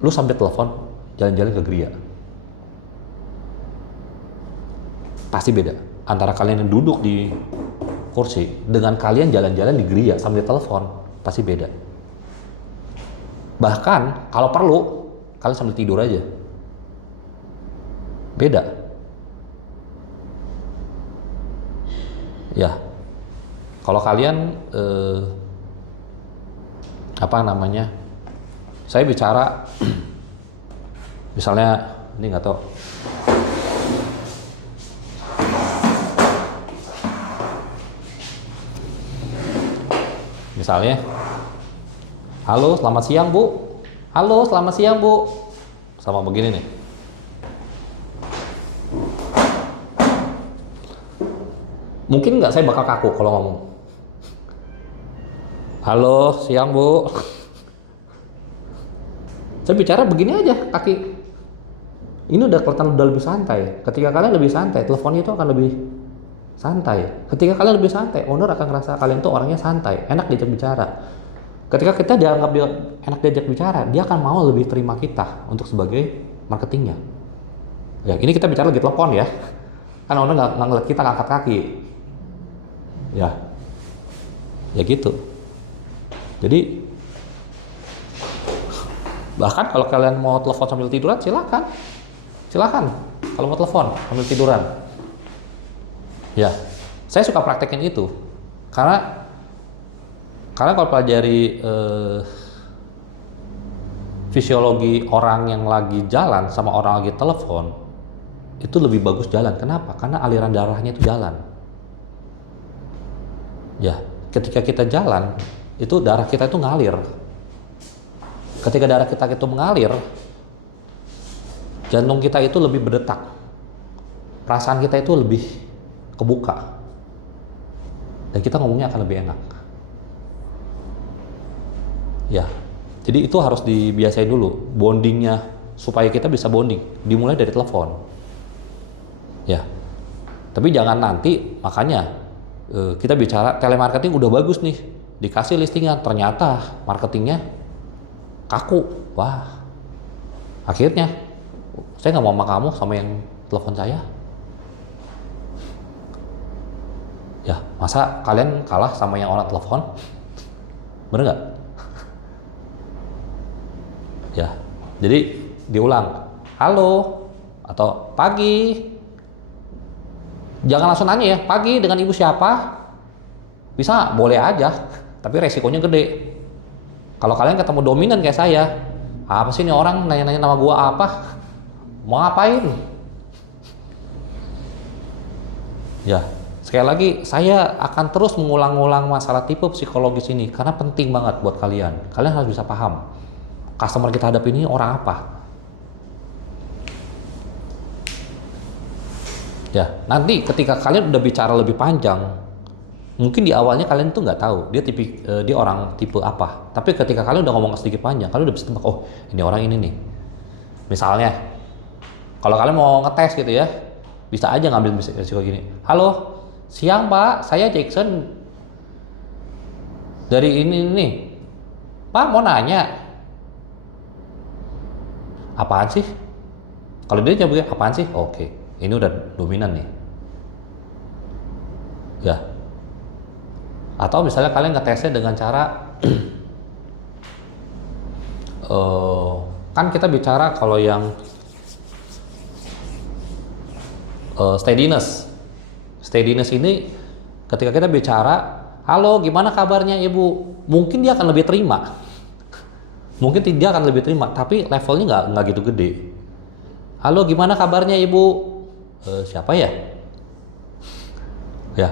lu sambil telepon, jalan-jalan ke Gria. Pasti beda antara kalian yang duduk di kursi dengan kalian jalan-jalan di Gria sambil telepon, pasti beda. Bahkan kalau perlu, kalian sambil tidur aja. Beda. Ya. Kalau kalian saya bicara misalnya ini nggak tahu, misalnya, halo selamat siang bu, halo selamat siang bu, sama begini nih, mungkin nggak saya bakal kaku kalau ngomong. Halo, siang Bu. Saya bicara begini aja, kaki. Ini udah kelihatan udah lebih santai. Ketika kalian lebih santai, telepon itu akan lebih santai. Ketika kalian lebih santai, owner akan ngerasa kalian tuh orangnya santai, enak diajak bicara. Ketika kita dianggap dia enak diajak bicara, dia akan mau lebih terima kita untuk sebagai marketingnya. Ya, ini kita bicara lagi telepon ya. Kan owner nggak ngeliat kita ngangkat kaki. Ya gitu. Jadi bahkan kalau kalian mau telepon sambil tiduran, silakan. Kalau mau telepon sambil tiduran, ya, saya suka praktekin itu karena kalau pelajari fisiologi orang yang lagi jalan sama orang lagi telepon itu lebih bagus jalan. Kenapa? Karena aliran darahnya itu jalan. Ya, ketika kita jalan, itu darah kita itu ngalir. Ketika darah kita itu mengalir, jantung kita itu lebih berdetak. Perasaan kita itu lebih kebuka. Dan kita ngomongnya akan lebih enak. Ya, jadi itu harus dibiasain dulu. Bondingnya, supaya kita bisa bonding. Dimulai dari telepon. Ya, tapi jangan nanti, makanya kita bicara telemarketing udah bagus nih, dikasih listingan, ternyata marketingnya kaku. Wah, akhirnya saya nggak mau sama kamu sama yang telepon saya. Ya, masa kalian kalah sama yang orang telepon? Bener nggak? Ya, jadi diulang, halo atau pagi. Jangan langsung nanya ya, pagi dengan ibu siapa? Bisa, boleh aja, tapi resikonya gede. Kalau kalian ketemu dominan kayak saya, apa sih ini orang nanya-nanya nama gua apa? Mau ngapain? Ya, sekali lagi saya akan terus mengulang-ulang masalah tipe psikologis ini karena penting banget buat kalian. Kalian harus bisa paham customer kita hadapi ini orang apa. Ya, nanti ketika kalian udah bicara lebih panjang, mungkin di awalnya kalian tuh nggak tahu dia orang tipe apa. Tapi ketika kalian udah ngomong sedikit panjang, kalian udah bisa tebak, oh ini orang ini nih. Misalnya, kalau kalian mau ngetes gitu ya, bisa aja ngambil risiko gini. Halo, siang Pak, saya Jackson dari ini. Pak mau nanya, apaan sih? Kalau dia jawabnya apaan sih? Oke. Ini udah dominan nih. Ya. Atau misalnya kalian ngetesnya dengan cara kan kita bicara kalau yang steadiness. Steadiness ini ketika kita bicara, halo gimana kabarnya ibu? Mungkin dia akan lebih terima. Mungkin dia akan lebih terima, tapi levelnya nggak gitu gede. Halo gimana kabarnya ibu? Siapa ya? Ya,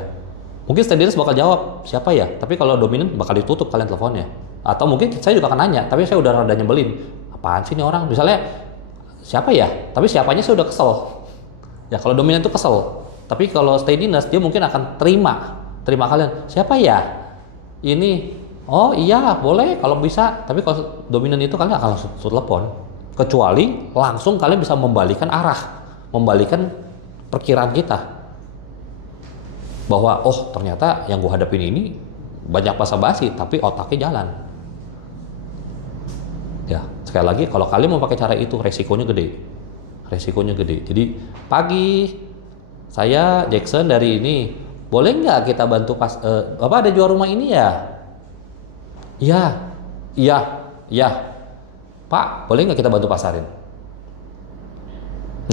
mungkin steadiness bakal jawab siapa ya, tapi kalau dominan bakal ditutup kalian teleponnya. Atau mungkin saya juga akan nanya, tapi saya udah rada nyebelin. Apaan sih ini orang? Misalnya siapa ya? Tapi siapanya saya udah kesel. Ya kalau dominan itu kesel. Tapi kalau steadiness dia mungkin akan terima kalian. Siapa ya? Ini. Oh iya boleh kalau bisa. Tapi kalau dominan itu kalian akan langsung telepon. Kecuali langsung kalian bisa membalikan arah, membalikan perkiraan kita bahwa oh ternyata yang gue hadapin ini banyak basa-basi tapi otaknya jalan. Ya sekali lagi kalau kalian mau pakai cara itu resikonya gede. Jadi pagi saya Jackson dari ini, boleh nggak kita bantu Bapak ada jual rumah ini ya? Iya Pak, boleh nggak kita bantu pasarin?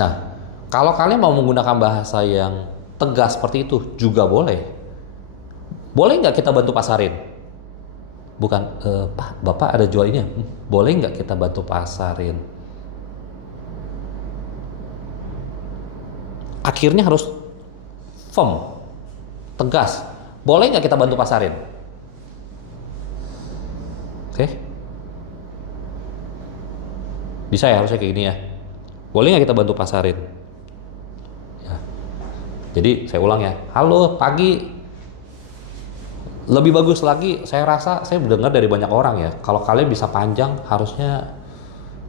Nah, kalau kalian mau menggunakan bahasa yang tegas seperti itu juga boleh. Boleh nggak kita bantu pasarin? Bukan, Pak, Bapak ada jual ini ya? Boleh nggak kita bantu pasarin? Akhirnya harus firm, tegas. Boleh nggak kita bantu pasarin? Oke? Bisa ya harusnya kayak gini ya. Boleh nggak kita bantu pasarin? Ya. Jadi saya ulang ya. Halo pagi. Lebih bagus lagi, saya rasa saya mendengar dari banyak orang ya, kalau kalian bisa panjang, harusnya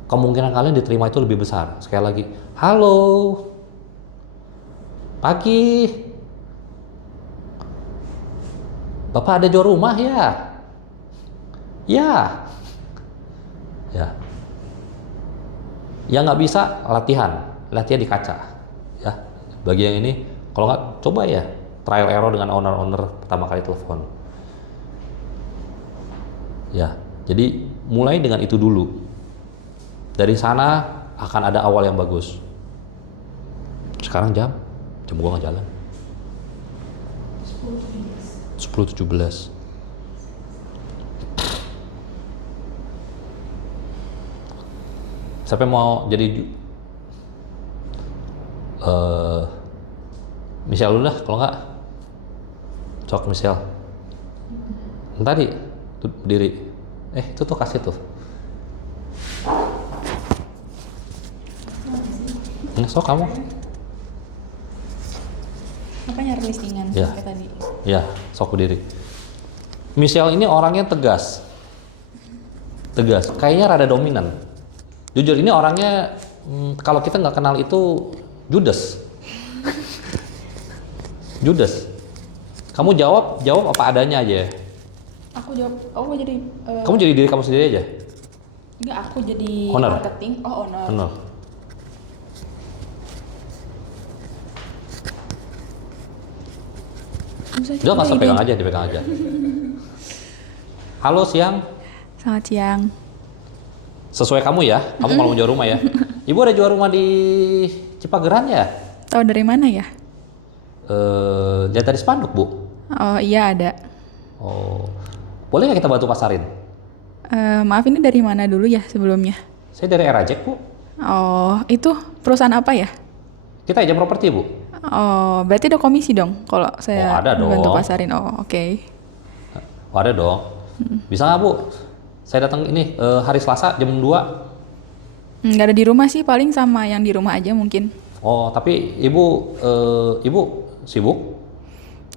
kemungkinan kalian diterima itu lebih besar. Sekali lagi, halo, pagi, Bapak ada jual rumah ya? Ya, ya. Yang nggak bisa latihan di kaca, ya. Bagi yang ini, kalau nggak coba ya trial error dengan owner pertama kali telepon. Ya, jadi mulai dengan itu dulu. Dari sana akan ada awal yang bagus. Sekarang jam gua nggak jalan. 10.17. Siapa yang mau jadi Michelle dulu dah, kalau nggak cok Michelle. Tadi tuh berdiri. Itu tuh kasih tuh. Sok kamu. Apa nyari listingan Ya. sampai tadi? Ya, sok berdiri. Michelle ini orangnya tegas. Tegas, kayaknya rada dominan. Jujur ini orangnya kalau kita nggak kenal itu judes. Judes. Kamu jawab apa adanya aja. Aku jawab, aku jadi Kamu jadi diri kamu sendiri aja. enggak, aku jadi Owner. marketing. Oh, owner. Benar. Udah nggak usah pegang aja, dipegang aja. Halo siang, Selamat siang. sesuai kamu ya. Kamu kalau mau jual rumah ya. Ibu ada jual rumah di Cipageran ya? Tahu dari mana ya? Lihat dari spanduk bu. Oh iya ada. Oh, boleh nggak kita bantu pasarin? Maaf, ini dari mana dulu ya sebelumnya? Saya dari Erajek bu. Oh, itu perusahaan apa ya? Kita aja properti bu. Oh, berarti ada komisi dong kalau saya Oh, ada dong. bantu pasarin. Oh, oke. Oh, ada dong. Bisa nggak bu? Saya datang ini hari Selasa jam 2. Nggak ada di rumah sih, paling sama yang di rumah aja mungkin. Oh, tapi ibu sibuk?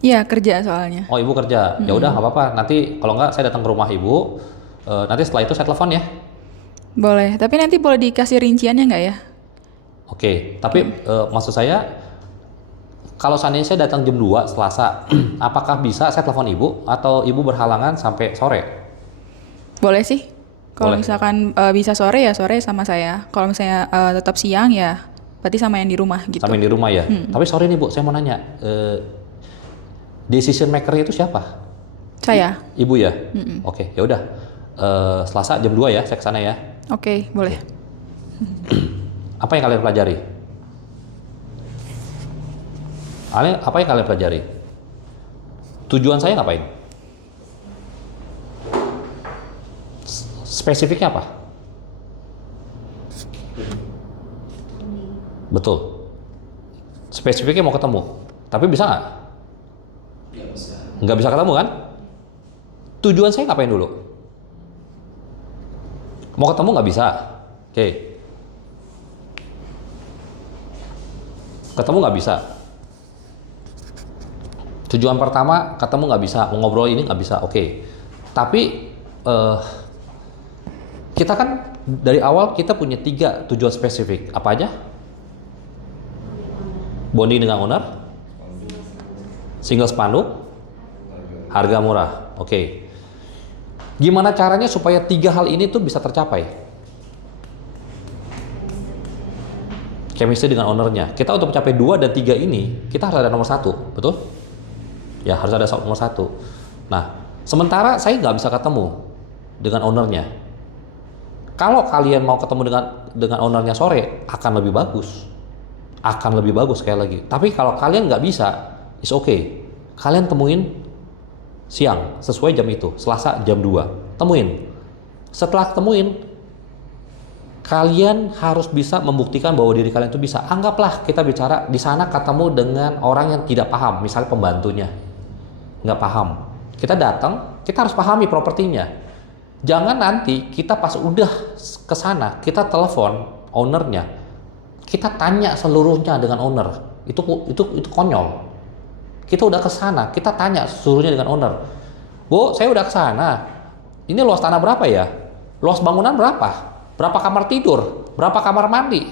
Iya, kerja soalnya. Oh, ibu kerja. Ya udah nggak apa-apa. Nanti kalau nggak saya datang ke rumah ibu. Nanti setelah itu saya telepon ya. Boleh, tapi nanti boleh dikasih rinciannya nggak ya? Oke, tapi maksud saya kalau seandainya saya datang jam 2 Selasa, apakah bisa saya telepon ibu atau ibu berhalangan sampai sore? Boleh sih. Kalau Boleh. misalkan bisa sore ya sore sama saya. Kalau misalnya tetap siang ya berarti sama yang di rumah gitu. Sama yang di rumah ya. Tapi sore nih bu, saya mau nanya, decision maker-nya itu siapa? Saya. Ibu ya? Oke, ya udah. Selasa jam 2 ya, saya kesana ya. Oke, boleh. Apa yang kalian pelajari? Apa yang kalian pelajari? Tujuan saya ngapain? Spesifiknya apa? Betul. Spesifiknya mau ketemu. Tapi bisa nggak? Nggak bisa. Nggak bisa ketemu kan? Tujuan saya ngapain dulu? Mau ketemu nggak bisa. Oke. Ketemu nggak bisa. Tujuan pertama ketemu nggak bisa, mau ngobrol ini nggak bisa. Oke. Tapi kita kan dari awal kita punya 3 tujuan spesifik. Apa aja? Bonding dengan owner, single spanduk, harga murah. Oke. Gimana caranya supaya 3 hal ini tuh bisa tercapai? Chemistry dengan ownernya. Kita untuk mencapai 2 dan 3 ini, kita harus ada nomor 1, betul? Ya, harus ada nomor 1. Nah, sementara saya nggak bisa ketemu dengan ownernya. Kalau kalian mau ketemu dengan ownernya sore, akan lebih bagus. Akan lebih bagus sekali lagi. Tapi kalau kalian nggak bisa, it's okay. Kalian temuin siang, sesuai jam itu, Selasa jam 2. Temuin. Setelah temuin, kalian harus bisa membuktikan bahwa diri kalian itu bisa. Anggaplah kita bicara di sana ketemu dengan orang yang tidak paham, misalnya pembantunya. Nggak paham. Kita datang, kita harus pahami propertinya. Jangan nanti kita pas udah ke sana, kita telepon ownernya, kita tanya seluruhnya dengan owner. Itu konyol. Kita udah ke sana, kita tanya seluruhnya dengan owner. Bu, saya udah ke sana. Ini luas tanah berapa ya? Luas bangunan berapa? Berapa kamar tidur? Berapa kamar mandi?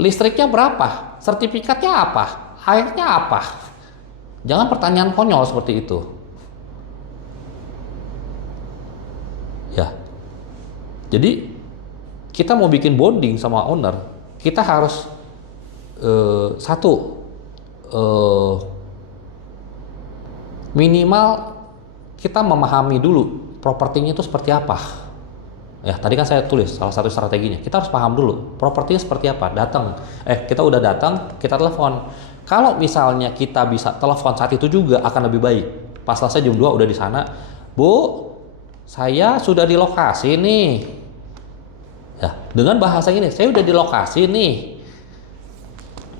Listriknya berapa? Sertifikatnya apa? Airnya apa? Jangan pertanyaan konyol seperti itu. Ya. Jadi kita mau bikin bonding sama owner, kita harus minimal kita memahami dulu propertinya itu seperti apa. Ya, tadi kan saya tulis salah satu strateginya. Kita harus paham dulu propertinya seperti apa. Kita udah datang, kita telepon. Kalau misalnya kita bisa telepon saat itu juga akan lebih baik. Pas selesai jam 2 udah di sana. Bu, saya sudah di lokasi nih. Ya, dengan bahasa ini, saya udah di lokasi nih.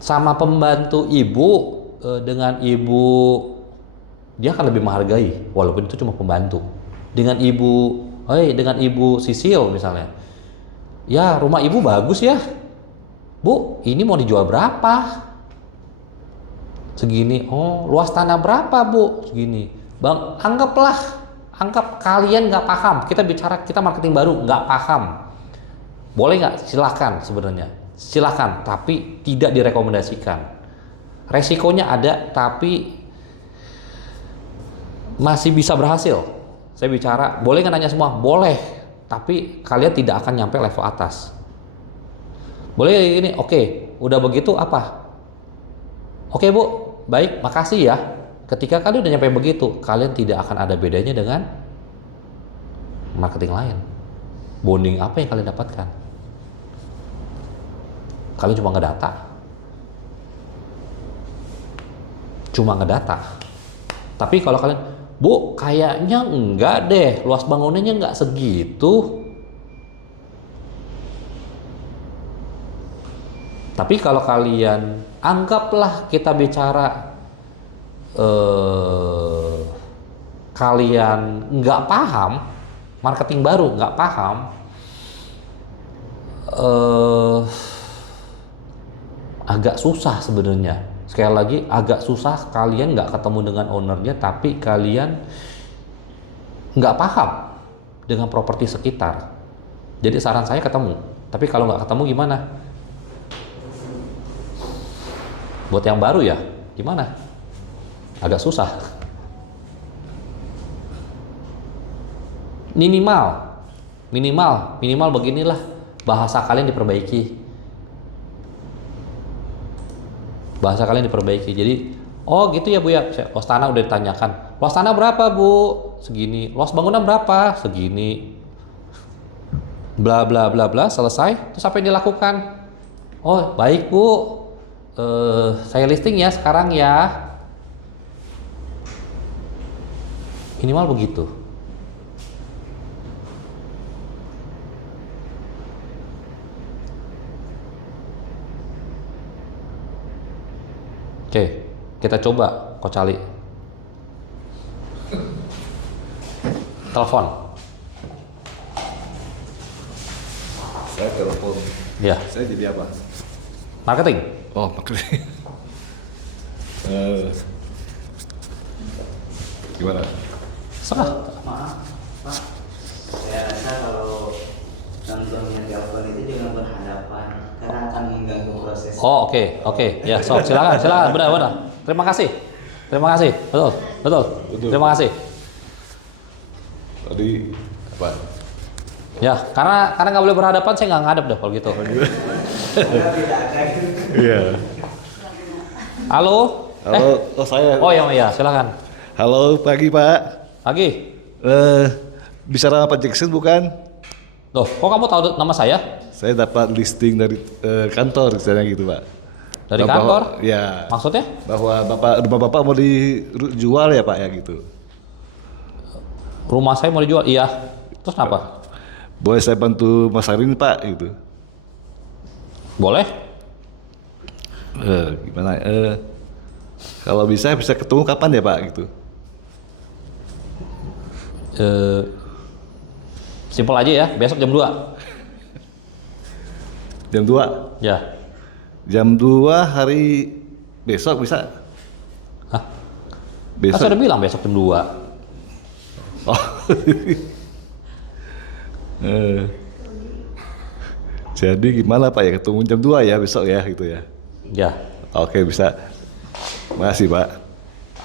Sama pembantu ibu, dengan ibu, dia akan lebih menghargai walaupun itu cuma pembantu. Dengan ibu Sisil misalnya, ya rumah ibu bagus ya, Bu, ini mau dijual berapa? Segini. Oh, luas tanah berapa Bu? Segini. Bang, anggap kalian nggak paham, kita marketing baru nggak paham, boleh nggak? Silahkan sebenarnya, silahkan, tapi tidak direkomendasikan. Resikonya ada, tapi masih bisa berhasil. Saya bicara, boleh nggak nanya semua? Boleh, tapi kalian tidak akan nyampe level atas. Boleh gini, oke, udah begitu apa? Oke Bu, baik, makasih ya. Ketika kalian udah nyampe begitu, kalian tidak akan ada bedanya dengan marketing lain. Bonding apa yang kalian dapatkan? Kalian cuma ngedata. Tapi kalau kalian, Bu, kayaknya enggak deh, luas bangunannya enggak segitu. Tapi kalau kalian, anggaplah kita bicara, kalian nggak paham, marketing baru nggak paham, agak susah sebenarnya. Sekali lagi, agak susah, kalian nggak ketemu dengan ownernya, tapi kalian nggak paham dengan properti sekitar. Jadi saran saya ketemu, tapi kalau nggak ketemu gimana? Buat yang baru ya, gimana? Agak susah. Minimal beginilah, bahasa kalian diperbaiki. Jadi, oh gitu ya Bu ya, luas tanah udah ditanyakan. Luas tanah berapa Bu? Segini. Luas bangunan berapa? Segini. Bla bla bla bla, selesai. Terus apa yang dilakukan? Oh baik Bu, saya listing ya sekarang ya. Minimal begitu. Oke, kita coba Coach Ali. Telepon. Saya telepon. Ya. Saya jadi apa? Marketing. Oh, marketing. Gimana? Serah. Maaf, Pak. Saya rasa kalau contohnya telepon itu jangan berhadapan karena akan mengganggu proses. Oh oke. Ya, silakan. Benar. Terima kasih. Betul. Terima kasih. Tadi apa? Ya, karena nggak boleh berhadapan, saya nggak ngadep deh kalau gitu. Iya. Halo. Oh saya. Oh ya, silakan. Halo, pagi Pak. Pagi. Bicara Pak Jackson bukan? Loh, kok kamu tahu nama saya? Saya dapat listing dari kantor misalnya gitu Pak. Dari kantor? Ya. Maksudnya? Bahwa rumah Bapak mau dijual ya Pak ya gitu. Rumah saya mau dijual? Iya. Terus kenapa? Boleh saya bantu masarin Pak gitu. Boleh. Gimana? Kalau bisa ketemu kapan ya Pak gitu? Simpel aja ya, besok jam 2. Jam 2? Ya. Jam 2 hari besok bisa? Hah? Besok? Kan saya udah bilang besok jam 2. Eh, Jadi gimana Pak ya, ketemu jam 2 ya besok ya gitu ya? Ya. Oke bisa. Makasih Pak.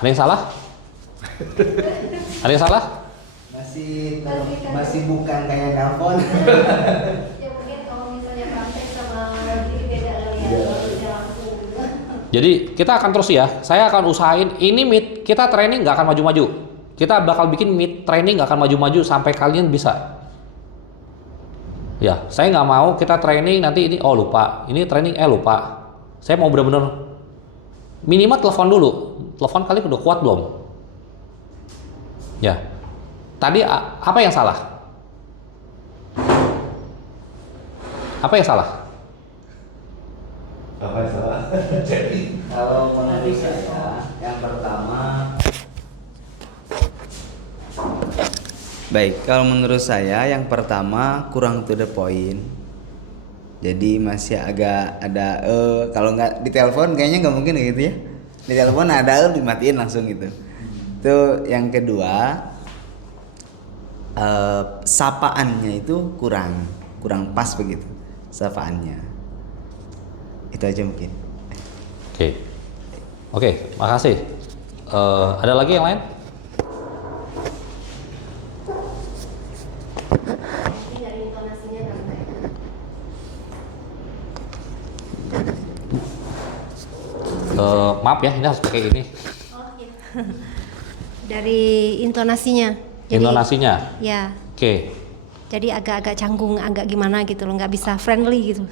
Ada yang salah? Ada yang salah? Masih bukan kayak telepon. Ya mungkin kalau misalnya praktek sama diri beda kali ya, kalau udah langsung. Jadi kita akan terus ya. Saya akan usahain ini meet kita training nggak akan maju-maju. Kita bakal bikin meet training nggak akan maju-maju sampai kalian bisa. Ya, saya nggak mau kita training nanti ini lupa. Ini training lupa. Saya mau benar-benar minimal telepon dulu. Telepon kalian udah kuat belum? Ya. Tadi apa yang salah? Apa yang salah? Apa yang salah? Jadi Kalau menurut saya, yang pertama, baik, kalau menurut saya yang pertama kurang to the point. Jadi masih agak ada kalau nggak di telepon kayaknya nggak mungkin gitu ya. Di telepon ada dimatiin langsung gitu. Itu yang kedua, sapaannya itu kurang pas begitu sapaannya. Itu aja mungkin. Oke, makasih. Ada lagi yang lain? Mungkin dari intonasinya tante. Maaf ya, ini harus pakai ini. Oh iya. Dari intonasinya. Intonasinya. Ya. Oke. Jadi agak-agak canggung, agak gimana gitu loh, nggak bisa friendly gitu.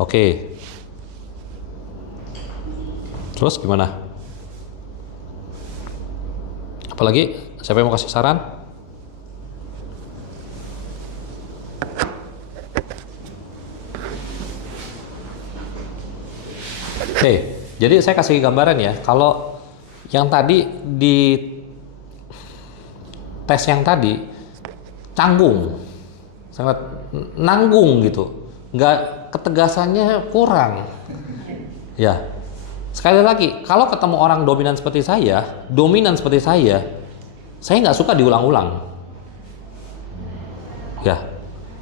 Oke. Terus gimana? Apalagi? Siapa yang mau kasih saran? Oke, jadi saya kasih gambaran ya. Kalau yang tadi di tes yang tadi canggung, sangat nanggung gitu, nggak ketegasannya kurang. Ya, sekali lagi, kalau ketemu orang dominan seperti saya nggak suka diulang-ulang. Ya,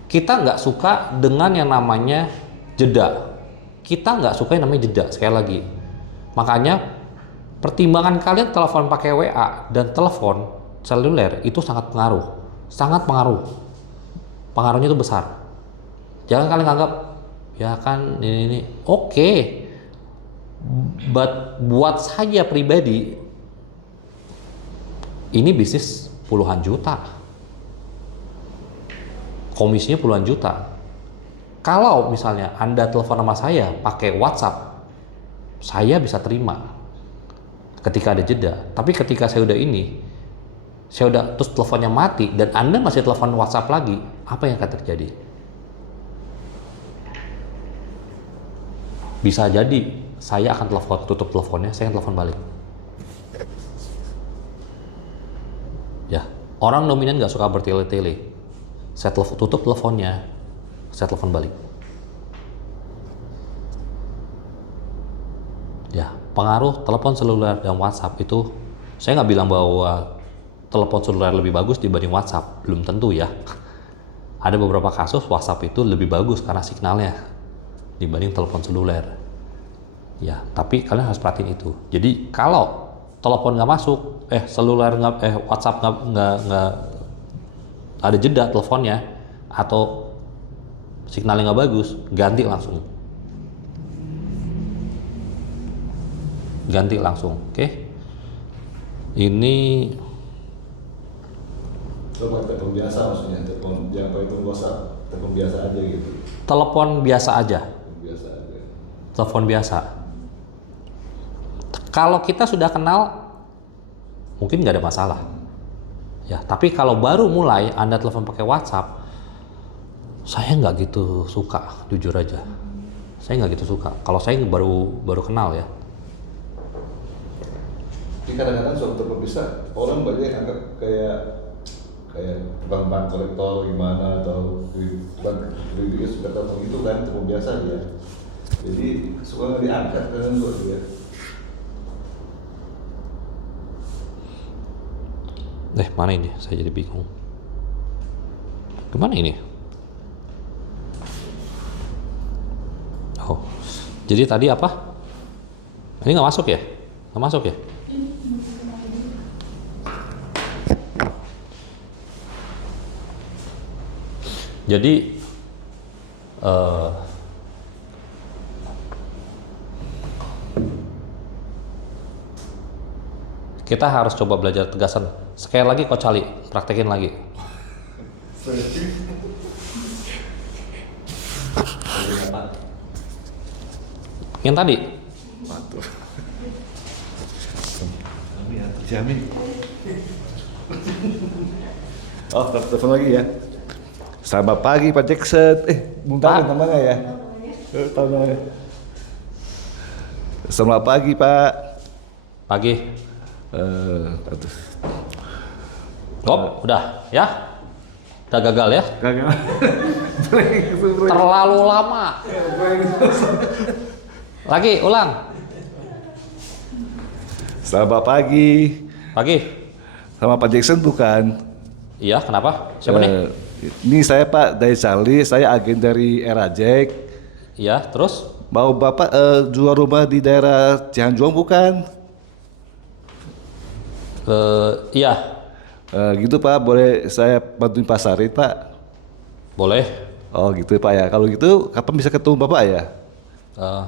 kita nggak suka dengan yang namanya jeda. Kita nggak suka yang namanya jeda, sekali lagi. Makanya pertimbangan kalian telepon pakai WA dan telepon seluler itu sangat pengaruh. Pengaruhnya itu besar. Jangan kalian anggap ya kan ini. Oke. But buat saya pribadi ini bisnis puluhan juta. Komisinya puluhan juta. Kalau misalnya Anda telepon sama saya pakai WhatsApp, saya bisa terima ketika ada jeda. Tapi ketika saya udah terus teleponnya mati dan Anda masih telepon WhatsApp lagi, apa yang akan terjadi? Bisa jadi saya akan tutup teleponnya, saya akan telepon balik. Ya, orang dominan nggak suka bertele-tele. Saya tutup teleponnya, saya telepon balik. Ya, pengaruh telepon seluler dan WhatsApp itu, saya nggak bilang bahwa telepon seluler lebih bagus dibanding WhatsApp, belum tentu ya. Ada beberapa kasus WhatsApp itu lebih bagus karena signalnya dibanding telepon seluler. Ya, tapi kalian harus perhatiin itu. Jadi kalau telepon nggak masuk, WhatsApp nggak ada jeda teleponnya atau signalnya nggak bagus, ganti langsung, oke? Ini telepon biasa maksudnya, telepon jangan pakai telepon WhatsApp, telepon biasa aja gitu. telepon biasa aja. Biasa aja. Telepon biasa. Kalau kita sudah kenal, mungkin nggak ada masalah. Ya, tapi kalau baru mulai Anda telepon pakai WhatsApp, saya nggak gitu suka, jujur aja. Saya nggak gitu suka. Kalau saya baru kenal ya. Jadi kadang-kadang suatu telepon bisa orang banyak yang anggap kayak bank kolektor gimana atau bank BBS sudah telepon itu kan telepon biasa ya. Jadi suka nggak diangkat kadang suatu ya. Mana ini? Saya jadi bingung. Gimana ini? Oh, jadi tadi apa? Ini nggak masuk ya? Nggak masuk ya? Jadi kita harus coba belajar tegasan. Sekali lagi Coach Ali, praktekin lagi. Yang tadi? Mantap. Jami. Oh, telepon lagi ya. Selamat pagi Pak Jackson. Belum tahu Pak. namanya ya? Tahu namanya. Selamat pagi Pak. Pagi. Aduh. Udah ya? Udah gagal ya? Gagal. Terlalu lama. Lagi, ulang. Selamat pagi. Pagi. Sama Pak Jackson bukan? Iya, kenapa? Siapa nih? Ini saya Pak dari Charlie, saya agen dari Era Jack. Iya, terus? Mau Bapak jual rumah di daerah Cianjuang bukan? Iya, Gitu Pak, boleh saya bantuin pasarin Pak? boleh. Oh gitu Pak ya, kalau gitu kapan bisa ketemu Bapak ya?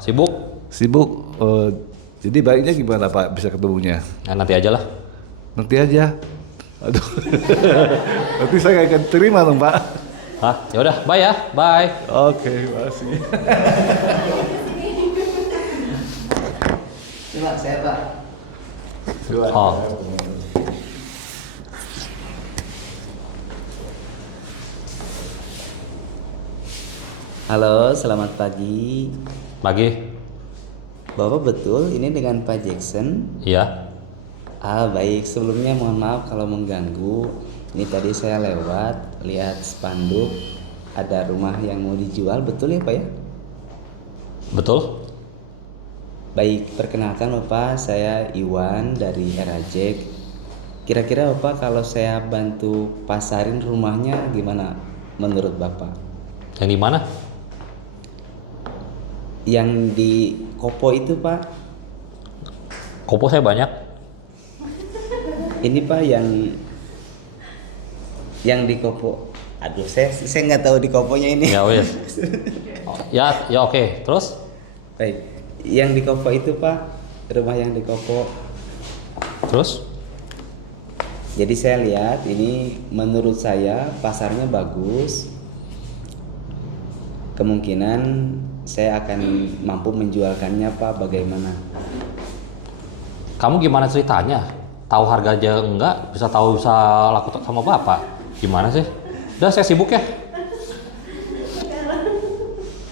Sibuk? Sibuk, jadi baiknya gimana Pak bisa ketemunya? Nah, nanti aja lah. Nanti aja. Aduh, nanti saya nggak akan terima dong Pak. Hah? Ya udah, bye ya, bye. Oke, makasih. Coba saya Pak. Oh, Halo, selamat pagi. pagi. Bapak betul ini dengan Pak Jackson? Iya. Baik, sebelumnya mohon maaf kalau mengganggu. Ini tadi saya lewat, lihat spanduk, ada rumah yang mau dijual, betul ya Pak ya? Betul? Baik, perkenalkan Bapak, saya Iwan dari Era Jack. Kira-kira Bapak kalau saya bantu pasarin rumahnya gimana menurut Bapak? Yang di mana? Yang di Kopo itu Pak, Kopo saya banyak. ini Pak yang di Kopo. Aduh, saya nggak tahu di Koponya ini. Ya wes. Ya oke. Terus? Baik, yang di Kopo itu Pak, rumah yang di Kopo. Terus? Jadi saya lihat ini menurut saya pasarnya bagus. Kemungkinan saya akan mampu menjualkannya Pak, bagaimana? Kamu gimana ceritanya? Tahu harga aja enggak, bisa laku sama Bapak. Gimana sih? Udah, saya sibuk ya.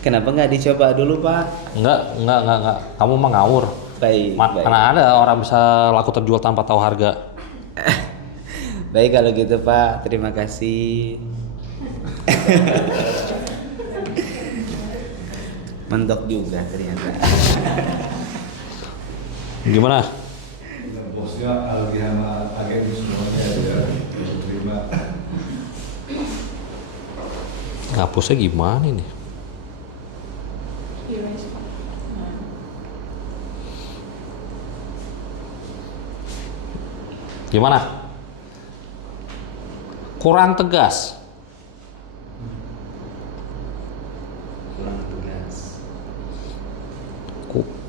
Kenapa nggak dicoba dulu Pak? Enggak. Kamu mah ngawur. Baik, baik. Mana ada orang bisa laku terjual tanpa tahu harga. Baik kalau gitu Pak, terima kasih. Mentok juga ternyata. Gimana? Bosnya lagi sama agen semuanya ya, terima. Ngapusnya gimana nih? Gimana? Kurang tegas. Kurang tegas.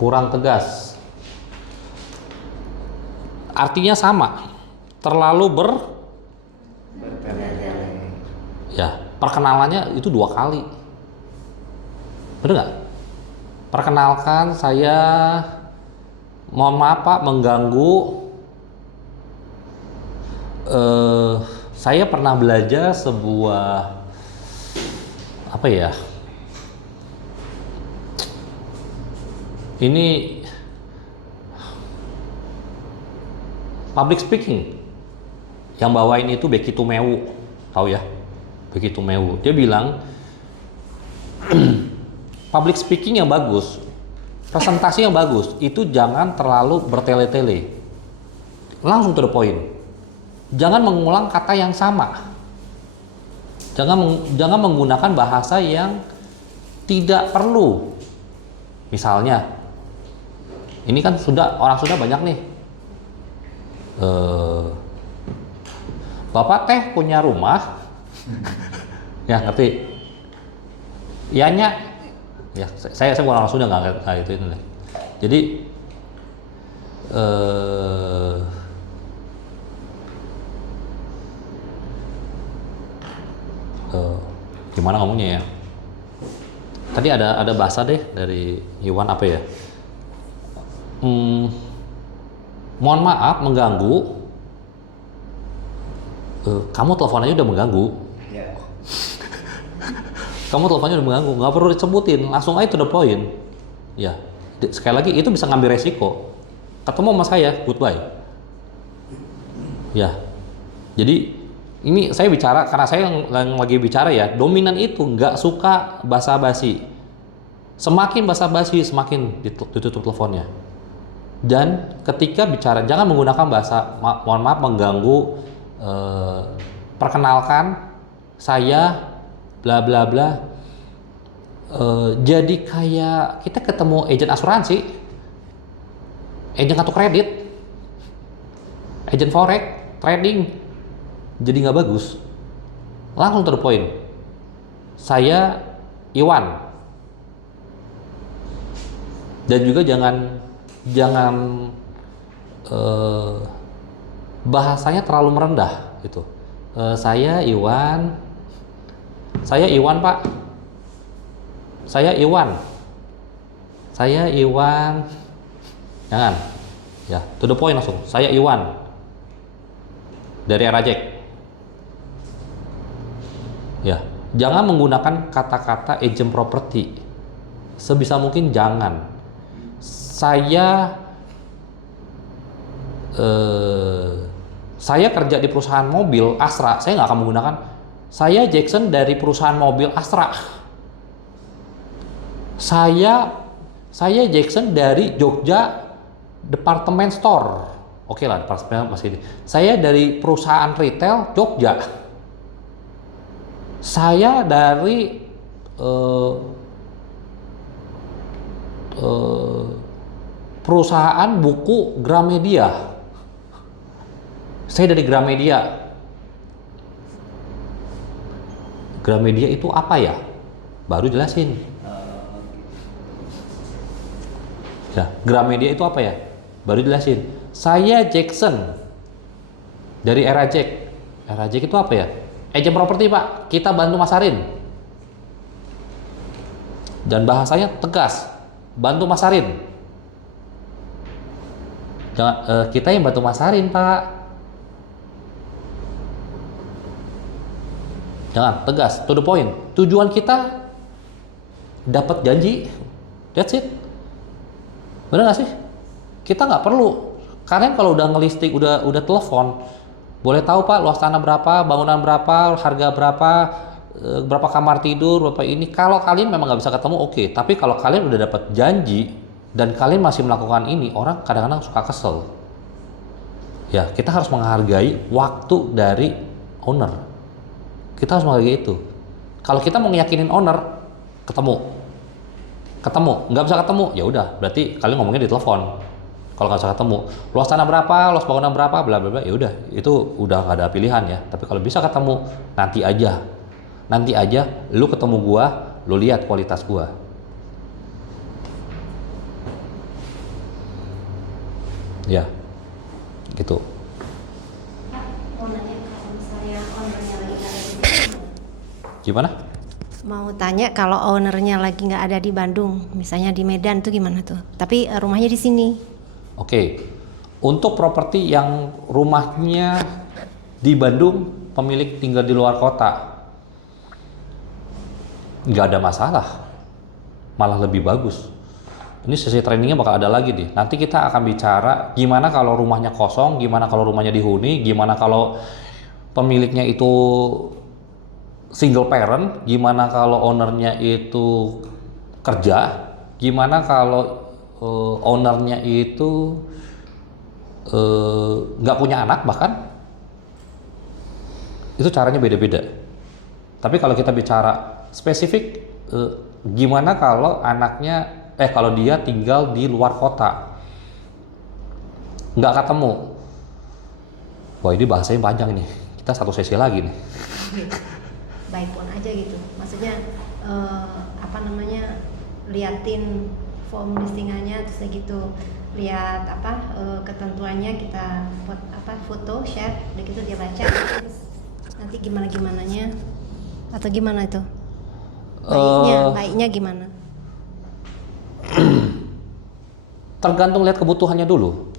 Kurang tegas. Artinya sama. Terlalu Ya, perkenalannya itu 2 kali. Bener nggak? Perkenalkan, saya mohon maaf Pak mengganggu. Saya pernah belajar sebuah apa ya? Ini public speaking. Yang bawain itu Becky Tumewu, tahu ya? Becky Tumewu. Dia bilang public speaking yang bagus, presentasi yang bagus, itu jangan terlalu bertele-tele. Langsung to the point. jangan mengulang kata yang sama. Jangan menggunakan bahasa yang tidak perlu. Misalnya, ini kan orang sudah banyak nih. Bapak teh punya rumah, ya ngerti? Ianya, ya saya bukan orang Sunda nggak itu. Jadi gimana ngomongnya ya? Tadi ada bahasa deh dari Iwan apa ya? Mohon maaf mengganggu. Kamu telepon aja udah mengganggu. Ya. Kamu teleponnya udah mengganggu, nggak perlu disebutin, langsung aja to the point. Ya, sekali lagi itu bisa ngambil resiko. Ketemu sama saya, goodbye. Ya, jadi ini saya bicara karena saya yang lagi bicara ya. Dominan itu nggak suka basa-basi. Semakin basa-basi, semakin ditutup teleponnya. Dan ketika bicara, jangan menggunakan bahasa mohon maaf mengganggu. Perkenalkan saya bla bla bla. Jadi kayak kita ketemu agen asuransi, agen kartu kredit, agen forex, trading, jadi nggak bagus. Langsung to the point. Saya Iwan. Dan juga jangan bahasanya terlalu merendah gitu. Saya Iwan Pak. Saya Iwan. Jangan. Ya, to the point langsung. Saya Iwan. Dari Erajek. Ya, jangan menggunakan kata-kata agent property. Sebisa mungkin jangan. Saya kerja di perusahaan mobil Astra, saya nggak akan menggunakan saya Jackson dari perusahaan mobil Astra. Saya Jackson dari Jogja Department Store. Oke lah, departemen masih ini. Saya dari perusahaan retail Jogja. Saya dari perusahaan buku Gramedia. Saya dari Gramedia. Gramedia itu apa ya? Baru jelasin. Ya, Gramedia itu apa ya? Baru jelasin. Saya Jackson dari Erajek. Erajek itu apa ya? Agent properti Pak. Kita bantu masarin. Dan bahasanya tegas. Bantu masarin. Jangan kita yang bantu masarin Pak. Jangan, tegas, to the point. Tujuan kita dapat janji, that's it. Bener nggak sih? Kita nggak perlu. Kalian kalau udah ngelisting, udah telepon, boleh tahu Pak luas tanah berapa, bangunan berapa, harga berapa kamar tidur, berapa ini. Kalau kalian memang nggak bisa ketemu, oke. Tapi kalau kalian udah dapat janji dan kalian masih melakukan ini, orang kadang-kadang suka kesel. Ya, kita harus menghargai waktu dari owner. Kita harus menghargai itu. Kalau kita mau ngeyakinin owner, ketemu, nggak bisa ketemu, ya udah, berarti kalian ngomongnya di telepon. Kalau nggak bisa ketemu, luas tanah berapa, luas bangunan berapa, bla bla bla, ya udah, itu udah nggak ada pilihan ya. Tapi kalau bisa ketemu, nanti aja, lu ketemu gua, lu lihat kualitas gua. Ya, gitu. Mau nanya kalau misalnya ownernya lagi nggak ada di Bandung. Gimana? Mau tanya kalau ownernya lagi nggak ada di Bandung, misalnya di Medan tuh gimana tuh? Tapi rumahnya di sini. Oke, untuk properti yang rumahnya di Bandung, pemilik tinggal di luar kota, nggak ada masalah, malah lebih bagus. Ini sesi trainingnya bakal ada lagi nih. Nanti kita akan bicara gimana kalau rumahnya kosong, gimana kalau rumahnya dihuni, gimana kalau pemiliknya itu single parent, gimana kalau ownernya itu kerja, gimana kalau ownernya itu nggak punya anak bahkan, Itu caranya beda-beda. Tapi kalau kita bicara spesifik, gimana kalau kalau dia tinggal di luar kota, nggak ketemu? Wah, ini bahasanya panjang nih. Kita satu sesi lagi nih. Baik pun aja gitu. Maksudnya liatin form listingannya, terus gitu lihat ketentuannya, kita foto share, udah gitu dia baca, terus nanti gimananya atau gimana itu baiknya gimana? Tergantung lihat kebutuhannya dulu.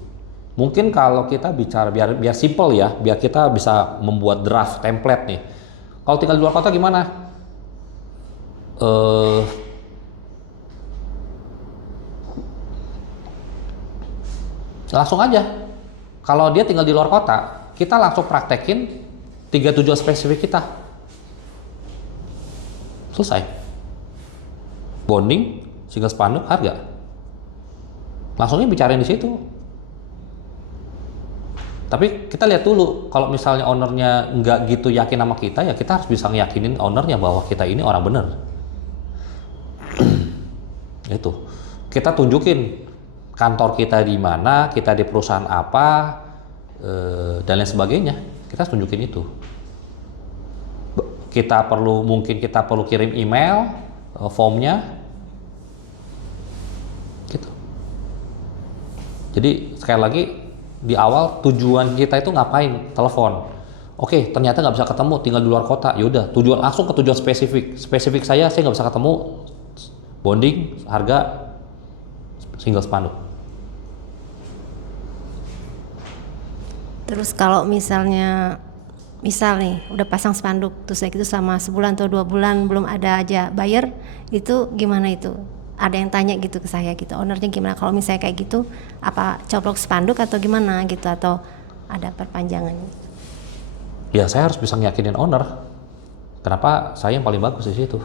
Mungkin kalau kita bicara biar simple ya, biar kita bisa membuat draft template nih. Kalau tinggal di luar kota gimana? Langsung aja. Kalau dia tinggal di luar kota, kita langsung praktekin 3 tujuan spesifik kita. Selesai. Bonding, single spanduk, harga. Langsungnya bicarain di situ. Tapi kita lihat dulu, kalau misalnya ownernya nggak gitu yakin sama kita, ya kita harus bisa ngeyakinin ownernya bahwa kita ini orang bener. Itu. Kita tunjukin kantor kita di mana, kita di perusahaan apa, dan lain sebagainya. Kita harus tunjukin itu. Mungkin kita perlu kirim email, formnya, gitu. Jadi sekali lagi di awal tujuan kita itu ngapain? Telepon. Oke, ternyata nggak bisa ketemu, tinggal di luar kota. Yaudah, tujuan langsung ke tujuan spesifik. Spesifik saya nggak bisa ketemu, bonding, harga, single spanduk. Terus kalau misal nih udah pasang spanduk, terus kayak gitu sama sebulan atau 2 bulan belum ada aja buyer, itu gimana itu? Ada yang tanya gitu ke saya gitu, ownernya gimana kalau misalnya kayak gitu, apa coplok spanduk atau gimana gitu, atau ada perpanjangan? Ya saya harus bisa ngeyakinin owner. Kenapa saya yang paling bagus di situ?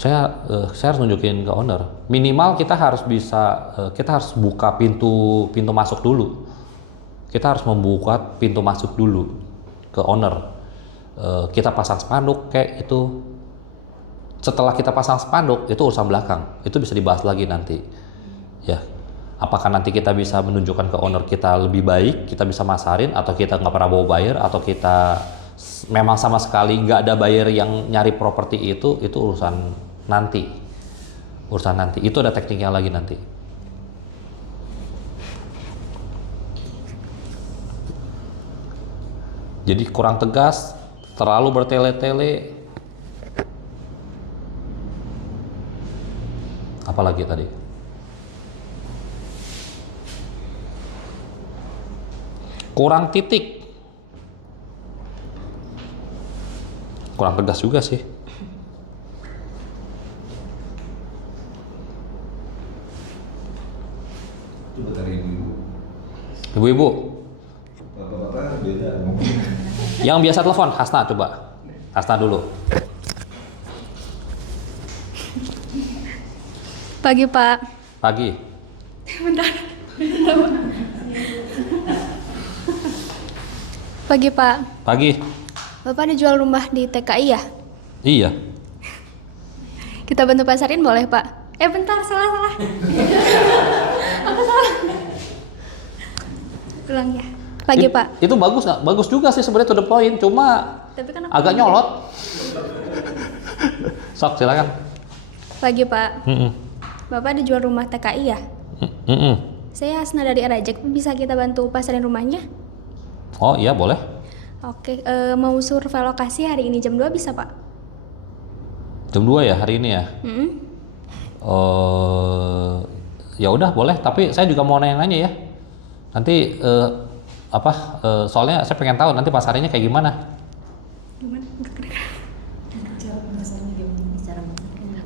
Saya harus nunjukin ke owner. Minimal kita harus buka pintu masuk dulu. Kita harus membuka pintu masuk dulu ke owner. Kita pasang spanduk kayak itu. Setelah kita pasang spanduk, itu urusan belakang. Itu bisa dibahas lagi nanti. Ya, apakah nanti kita bisa menunjukkan ke owner kita lebih baik, kita bisa masarin, atau kita nggak pernah bawa buyer, atau kita memang sama sekali nggak ada buyer yang nyari properti itu urusan nanti. Itu ada tekniknya lagi nanti. Jadi kurang tegas, terlalu bertele-tele. Apalagi tadi? Kurang titik. Kurang tegas juga sih. Coba dari ibu-ibu. Ibu-ibu, Bapak-bapak beda. yang biasa telepon, Hasna coba. Hasna dulu. Pagi, Pak. Pagi. Bentar. Pagi, Pak. Pagi. Bapak ada jual rumah di TKI ya? Iya. Kita bantu pasarin boleh, Pak? Bentar, salah. Apa salah? Ulang ya. Pagi, Pak. Itu bagus nggak? Bagus juga sih sebenarnya, to the point. Cuma Tapi kan agak nyolot. Sok, silakan. Pagi, Pak. Mm-mm. Bapak ada jual rumah TKI ya? Mm-mm. Saya Hasna dari Arajek, bisa kita bantu pasarin rumahnya? Oh iya, boleh. Oke, mau survei lokasi hari ini jam 2 bisa, Pak? Jam 2 ya hari ini ya? Mm-mm. Ya udah boleh, tapi saya juga mau nanya-nanya ya. Nanti soalnya saya pengen tahu nanti pasarnya kayak gimana.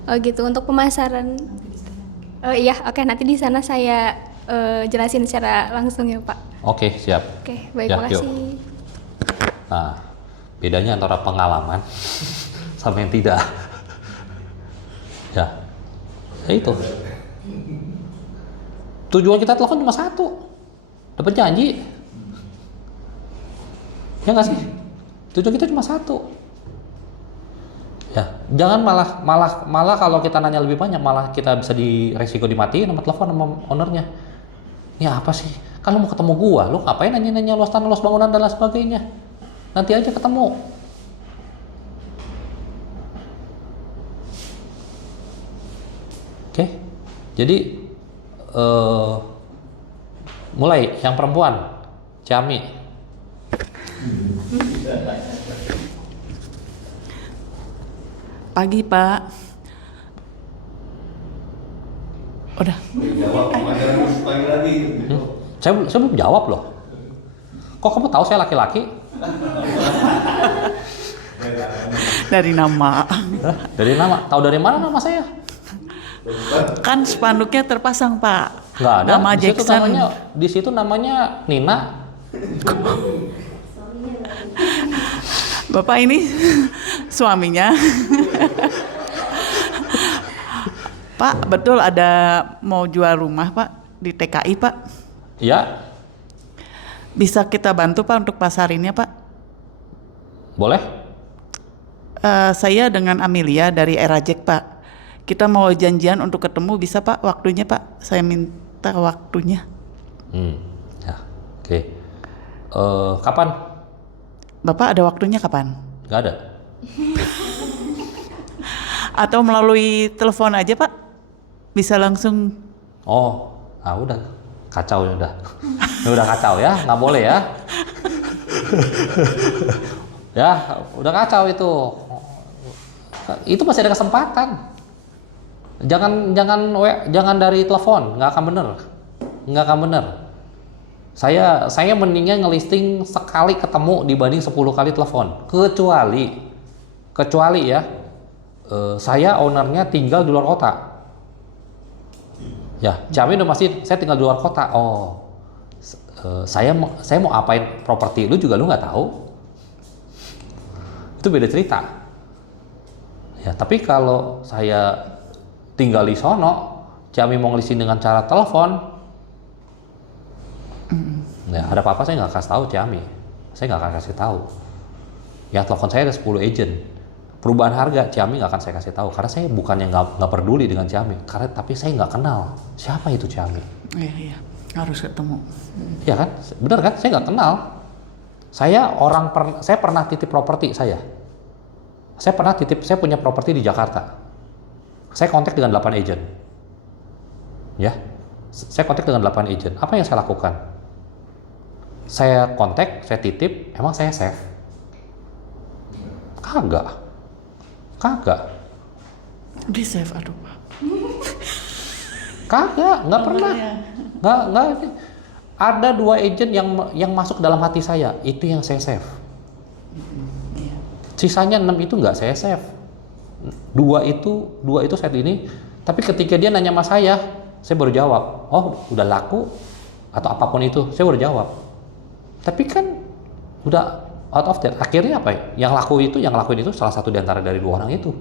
Oh gitu, untuk pemasaran. Oh iya, oke, nanti di sana saya jelasin secara langsung ya, Pak. Oke, siap. Oke, baik, Ya, makasih. yuk. Nah, bedanya antara pengalaman sama yang tidak. Ya itu. Tujuan kita telepon cuma satu, dapat janji. Ya nggak sih? Tujuan kita cuma satu. Ya, jangan malah kalau kita nanya lebih banyak malah kita bisa resiko dimatiin sama telepon sama ownernya. Ya apa sih? Kan lu mau ketemu gua, lu ngapain nanya-nanya luas tanah, luas bangunan dan lain sebagainya? Nanti aja ketemu. Oke. Jadi mulai yang perempuan, Ciami. Pagi, Pak. Udah. Saya belum jawab loh. Kok kamu tahu saya laki-laki? Dari nama. Hah? Dari nama? Tahu dari mana nama saya? Kan spanduknya terpasang, Pak. Nggak ada. Nama Jackson. Di situ namanya Nina. Bapak ini suaminya. Pak, betul ada mau jual rumah, Pak, di TKI, Pak. Ya, Bisa kita bantu, Pak, untuk pasarinnya, Pak? boleh. Saya dengan Amelia dari Erajek, Pak. Kita mau janjian untuk ketemu, bisa, Pak, waktunya, Pak? Saya minta waktunya. Ya, oke. Kapan? Bapak ada waktunya kapan? Nggak ada. Atau melalui telepon aja, Pak? Bisa langsung. Oh, udah kacau ya udah. Ya udah kacau ya, nggak boleh ya. Ya, udah kacau itu. Itu masih ada kesempatan. Jangan dari telepon, nggak akan bener. Saya mendingan ngelisting sekali ketemu dibanding 10 kali telepon. Kecuali ya, saya ownernya tinggal di luar kota. Ya, Ciami udah pasti saya tinggal di luar kota. Oh, saya mau apain properti lu juga lu nggak tahu. Itu beda cerita. Ya, tapi kalau saya tinggal di sono, Ciami mau ngelisting dengan cara telepon, ya ada apa-apa saya nggak kasih tahu Ciami. Saya nggak akan kasih tahu. Ya, telepon saya ada 10 agent. Perubahan harga Ciami nggak akan saya kasih tahu karena saya bukannya nggak peduli dengan Ciami, tapi saya nggak kenal siapa itu Ciami. Iya, harus ketemu. Ya kan, benar kan? Saya nggak kenal. Saya pernah titip properti saya. Saya punya properti di Jakarta. Saya kontak dengan 8 agent. Ya, saya kontak dengan 8 agent. Apa yang saya lakukan? Saya kontak, saya titip, emang saya save? Kagak. Di save, aduh, Pak. Kagak, nggak pernah. Nggak. Ada 2 agent yang masuk dalam hati saya, itu yang saya save. Sisanya 6 itu nggak saya save. 2 itu saat ini. Tapi ketika dia nanya sama saya baru jawab, oh udah laku atau apapun itu, saya baru jawab. Tapi kan udah out of that. Akhirnya apa ya? Yang lakuin itu salah satu diantara dari 2 orang itu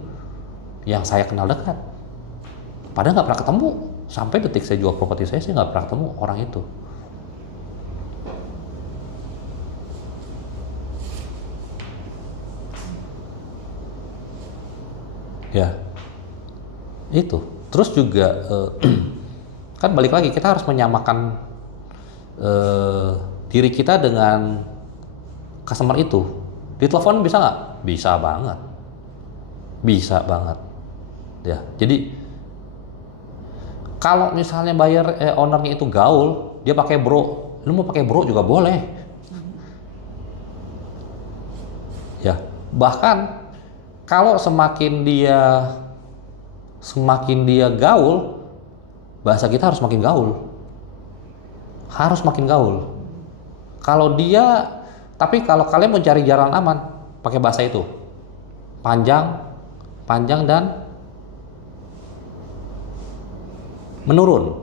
yang saya kenal dekat. Padahal nggak pernah ketemu. Sampai detik saya jual properti saya nggak pernah ketemu orang itu. Ya, itu. Terus juga kan balik lagi kita harus menyamakan diri kita dengan customer itu. Di telepon bisa nggak? Bisa banget. Ya, jadi kalau misalnya ownernya itu gaul, dia pakai bro, lu mau pakai bro juga boleh. Ya, bahkan kalau semakin dia gaul, bahasa kita harus makin gaul. Tapi kalau kalian mau cari jalan aman, pakai bahasa itu. Panjang dan menurun.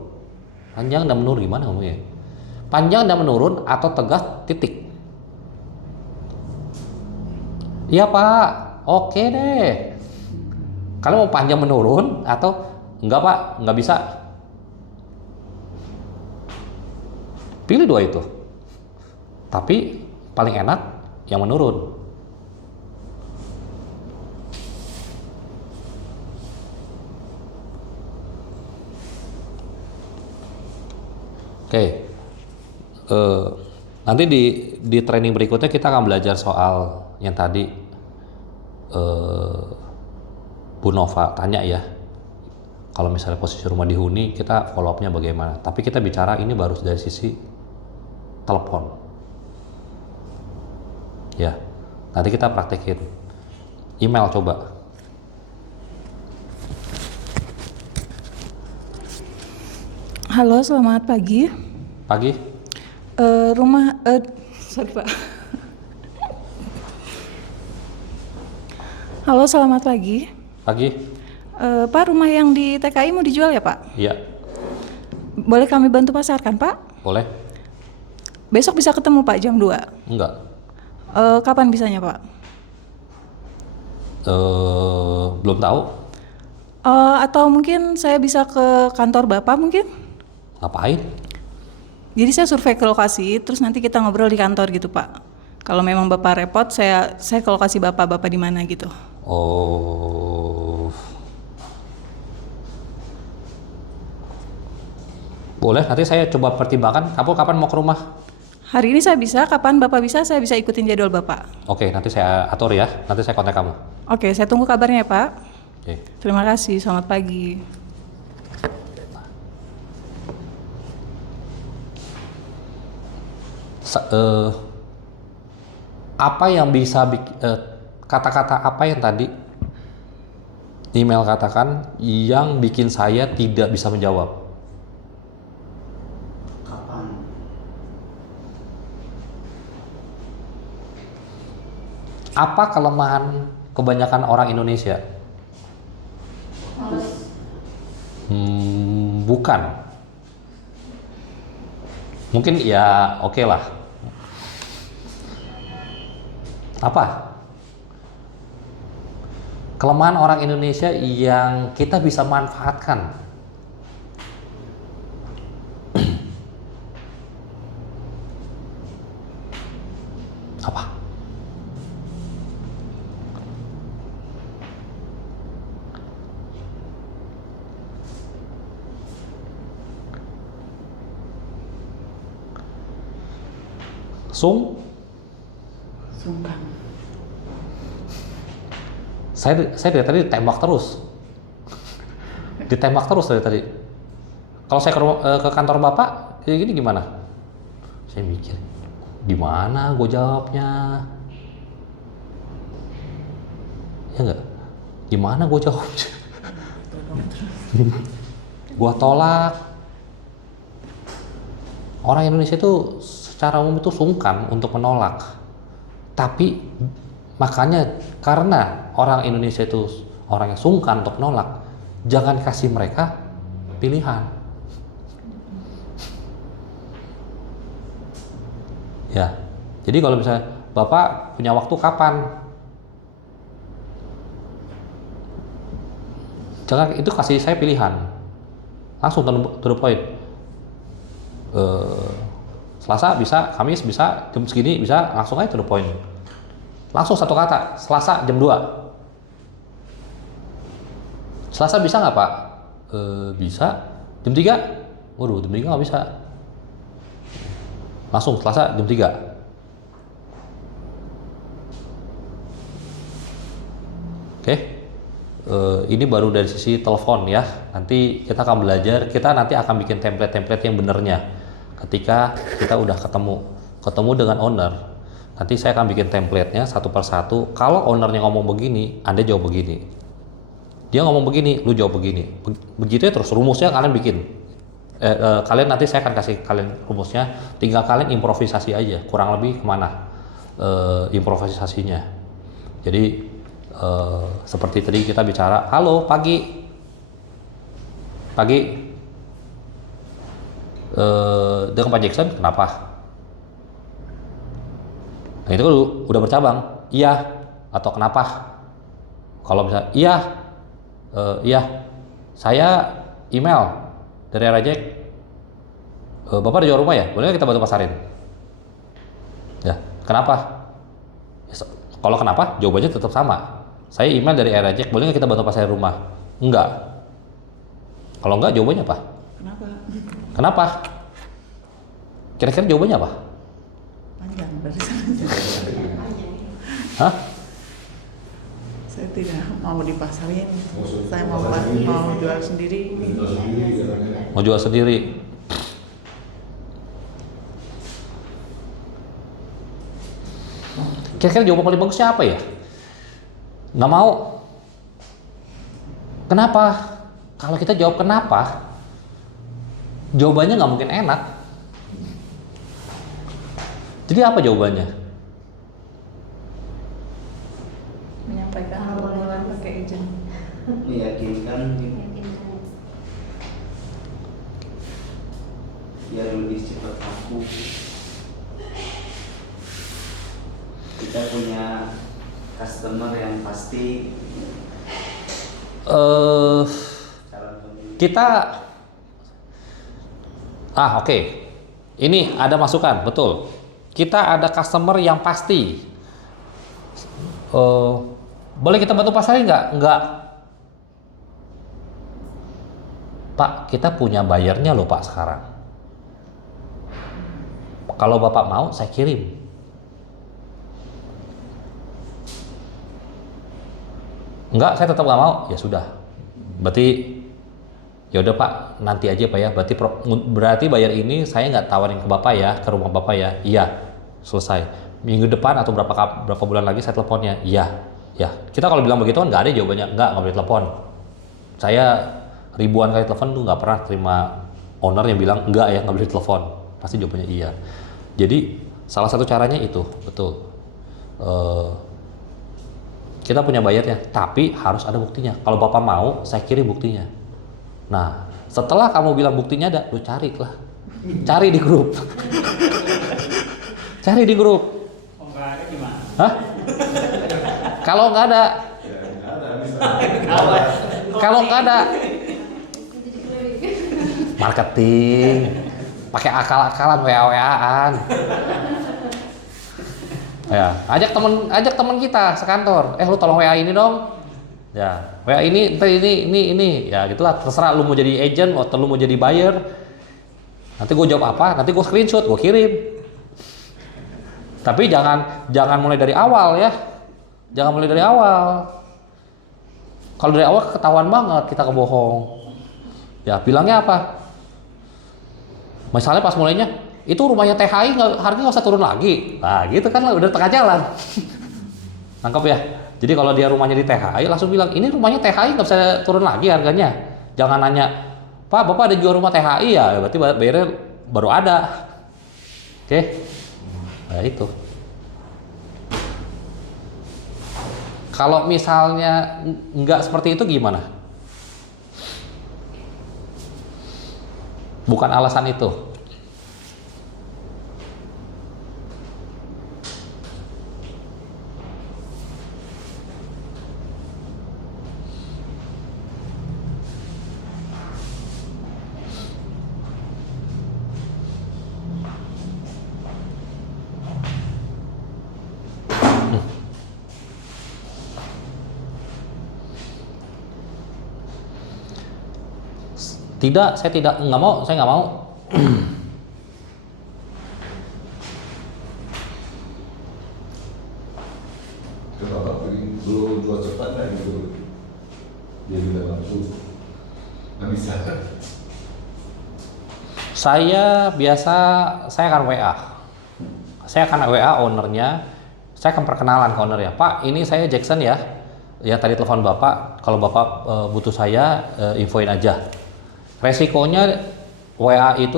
Panjang dan menurun gimana ngomongnya? Panjang dan menurun atau tegas titik. Iya Pak, oke deh. Kalian mau panjang menurun atau enggak Pak, nggak bisa. Pilih 2 itu. Tapi paling enak yang menurun. Oke, nanti di training berikutnya kita akan belajar soal yang tadi Bu Nova tanya ya. Kalau misalnya posisi rumah dihuni, kita follow up-nya bagaimana. Tapi kita bicara ini baru dari sisi telepon. Ya, nanti kita praktekin. Email coba. Halo, selamat pagi. Pagi, Sorry Pak. Halo, selamat pagi. pagi. Pak, rumah yang di TKI mau dijual ya Pak? Iya, Boleh kami bantu pasarkan Pak? boleh? Besok bisa ketemu Pak jam 2. Enggak. Kapan bisanya Pak? Belum tahu. Atau mungkin saya bisa ke kantor Bapak mungkin? Ngapain? Jadi saya survei ke lokasi, terus nanti kita ngobrol di kantor gitu Pak. Kalau memang Bapak repot, saya ke lokasi Bapak di mana gitu. Oh, boleh. Nanti saya coba pertimbangkan. Kamu kapan mau ke rumah? Hari ini saya bisa, kapan Bapak bisa, saya bisa ikutin jadwal Bapak. Oke, nanti saya atur ya. Nanti saya kontak kamu. Oke, saya tunggu kabarnya ya Pak. Oke. Terima kasih, selamat pagi. Apa yang bisa kata-kata apa yang tadi email katakan yang bikin saya tidak bisa menjawab? Kapan? Apa kelemahan kebanyakan orang Indonesia? Bukan. Mungkin ya oke lah. Apa? Kelemahan orang Indonesia yang kita bisa manfaatkan. Apa? Sungkan. Saya dari tadi ditembak terus. Ditembak terus dari tadi. Kalau saya ke kantor Bapak, kayak gini gimana? Saya mikir, gimana gue jawabnya? Ya enggak? Gimana gue jawabnya? Gue tolak. Orang Indonesia itu secara umum itu sungkan untuk menolak. Tapi makanya karena orang Indonesia itu orang yang sungkan untuk menolak, jangan kasih mereka pilihan. Ya, jadi kalau misalnya Bapak punya waktu kapan? Jangan itu kasih saya pilihan. Langsung to the point. Selasa bisa, Kamis bisa, jam segini bisa, langsung aja to the point. Langsung satu kata, Selasa jam 2. Selasa bisa nggak Pak? Bisa. Jam 3? Waduh, jam 3 nggak bisa. Langsung Selasa jam 3. Oke. Ini baru dari sisi telepon ya. Nanti kita akan belajar, kita nanti akan bikin template-template yang benernya. Ketika kita udah ketemu dengan owner, nanti saya akan bikin template-nya satu persatu. Kalau ownernya ngomong begini, Anda jawab begini. Dia ngomong begini, lu jawab begini. Begitu ya terus rumusnya kalian bikin. Kalian nanti saya akan kasih kalian rumusnya. Tinggal kalian improvisasi aja. Kurang lebih kemana improvisasinya. Jadi seperti tadi kita bicara, halo pagi. Dengan Pak Jackson, kenapa? Nah itu udah bercabang, iya atau kenapa? Kalau misalnya iya, saya email dari Rajek, Bapak di jual rumah ya, boleh kita bantu pasarin? Ya, kenapa? Kalau kenapa? Jawabannya tetap sama. Saya email dari Airajek, boleh nggak kita bantu pasang rumah? Enggak. Kalau enggak, jawabannya apa? Kenapa? Kenapa? Kira-kira jawabannya apa? Panjang dari sana. Hah? Saya tidak mau dipasarin. Maksud- Saya mau jual sendiri. Jual sendiri katanya. Mau jual sendiri? Kira-kira jawaban paling bagusnya apa ya? Nggak mau. Kenapa? Kalau kita jawab kenapa, jawabannya nggak mungkin enak. Jadi apa jawabannya? Menyampaikan permohonan pakai izin. Meyakinkan biar lebih cepat laku. Kita punya customer yang pasti calon pembeli. Kita oke. Ini ada masukan, betul. Kita ada customer yang pasti. Boleh kita bantu pasarin nggak? Nggak. Pak, kita punya bayarnya loh Pak sekarang. Kalau Bapak mau, saya kirim. Enggak, saya tetap nggak mau. Ya sudah. Berarti ya udah Pak, nanti aja Pak ya. Berarti bayar ini saya nggak tawarin ke Bapak ya, ke rumah Bapak ya. Iya, selesai. Minggu depan atau berapa bulan lagi saya teleponnya. Iya, ya. Kita kalau bilang begitu kan nggak ada jawabannya. Nggak boleh telepon. Saya ribuan kali telepon tuh nggak pernah terima owner yang bilang enggak ya, nggak boleh telepon. Pasti jawabannya iya. Jadi salah satu caranya itu, betul. Kita punya bayarnya, tapi harus ada buktinya. Kalau Bapak mau, saya kirim buktinya. Nah, setelah kamu bilang buktinya ada, lu cari lah. Cari di grup. Cari di grup. Oh, nggak ada gimana? Hah? Kalau nggak ada, kalau nggak ada, marketing, pakai akal-akalan, WA-WA-an. Ya, ajak teman kita sekantor. Lu tolong WA ini dong. Ya, WA ini, ntar ini. Ya, gitulah. Terserah lu mau jadi agent atau lu mau jadi buyer. Nanti gue jawab apa? Nanti gue screenshot, gue kirim. Tapi jangan mulai dari awal ya. Jangan mulai dari awal. Kalau dari awal ketahuan banget kita kebohong. Ya, bilangnya apa? Misalnya pas mulainya, itu rumahnya THI harganya nggak usah turun lagi. Nah gitu kan udah tengah jalan. Nangkep ya? Jadi kalau dia rumahnya di THI langsung bilang, ini rumahnya THI nggak bisa turun lagi harganya. Jangan nanya, Pak Bapak ada jual rumah THI ya? Berarti bayarnya baru ada. Oke? Nah itu. Kalau misalnya nggak seperti itu gimana? Bukan alasan itu. Tidak, saya nggak mau. Kenapa belum jual cepat lah gitu? Dia bilang langsung nggak bisa. Saya akan WA. Saya akan WA ownernya. Saya akan perkenalan ke ownernya. Pak, ini saya Jackson ya. Ya tadi telepon Bapak. Kalau Bapak butuh saya, infoin aja. Resikonya WA itu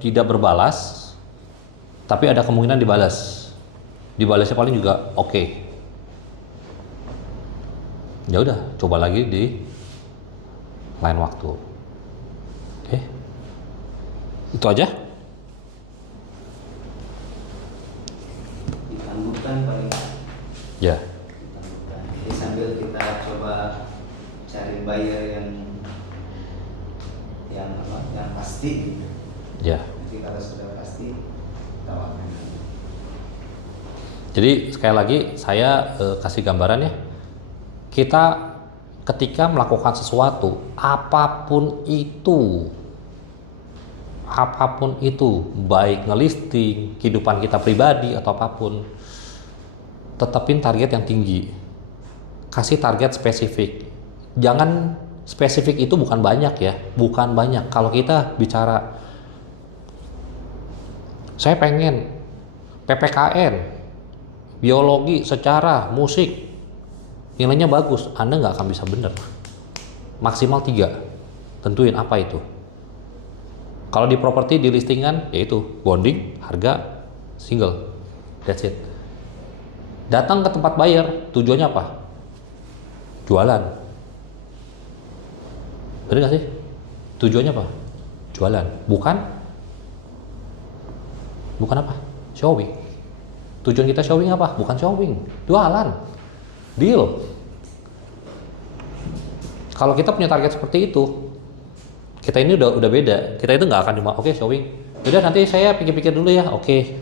tidak berbalas, tapi ada kemungkinan dibalas. Dibalasnya paling juga oke. Ya udah, coba lagi di lain waktu. Oke. Itu aja. Ditangguhkan paling. Ya. Ditangguhkan. Jadi sambil kita coba cari buyer yang pasti gitu. Ya. Nanti kalau sudah pasti tawarkan. Jadi sekali lagi saya kasih gambaran ya. Kita ketika melakukan sesuatu, apapun itu, baik ngelisting, kehidupan kita pribadi atau apapun, tetapin target yang tinggi. Kasih target spesifik. Jangan spesifik itu bukan banyak ya, bukan banyak. Kalau kita bicara, saya pengen PPKN, biologi, secara, musik, nilainya bagus, Anda nggak akan bisa bener. Maksimal 3, tentuin apa itu. Kalau di properti, di listingan, yaitu bonding, harga, single, that's it. Datang ke tempat bayar, tujuannya apa? Jualan. Bener nggak sih? Tujuannya apa? Jualan. Bukan apa? Showing. Tujuan kita showing apa? Bukan showing, jualan, deal. Kalau kita punya target seperti itu, kita ini udah beda. Kita itu nggak akan cuma oke, showing. Udah nanti saya pikir-pikir dulu ya. Oke.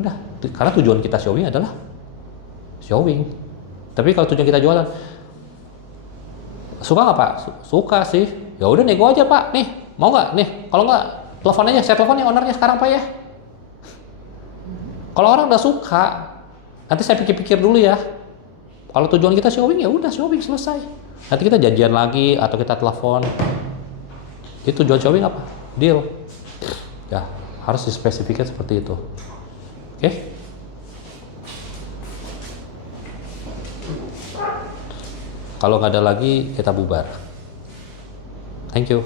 Udah, karena tujuan kita showing adalah showing. Tapi kalau tujuan kita jualan, suka nggak Pak? Suka sih. Ya udah nego aja Pak. Nih, mau nggak? Nih, kalau nggak telepon aja. Saya telepon ya ownernya sekarang Pak ya. Kalau orang udah suka, nanti saya pikir-pikir dulu ya. Kalau tujuan kita showing, ya udah showing, selesai. Nanti kita janjian lagi atau kita telepon. Itu tujuan showing apa? Deal. Ya, harus dispesifikkan seperti itu. Oke? Kalau nggak ada lagi, kita bubar. Thank you.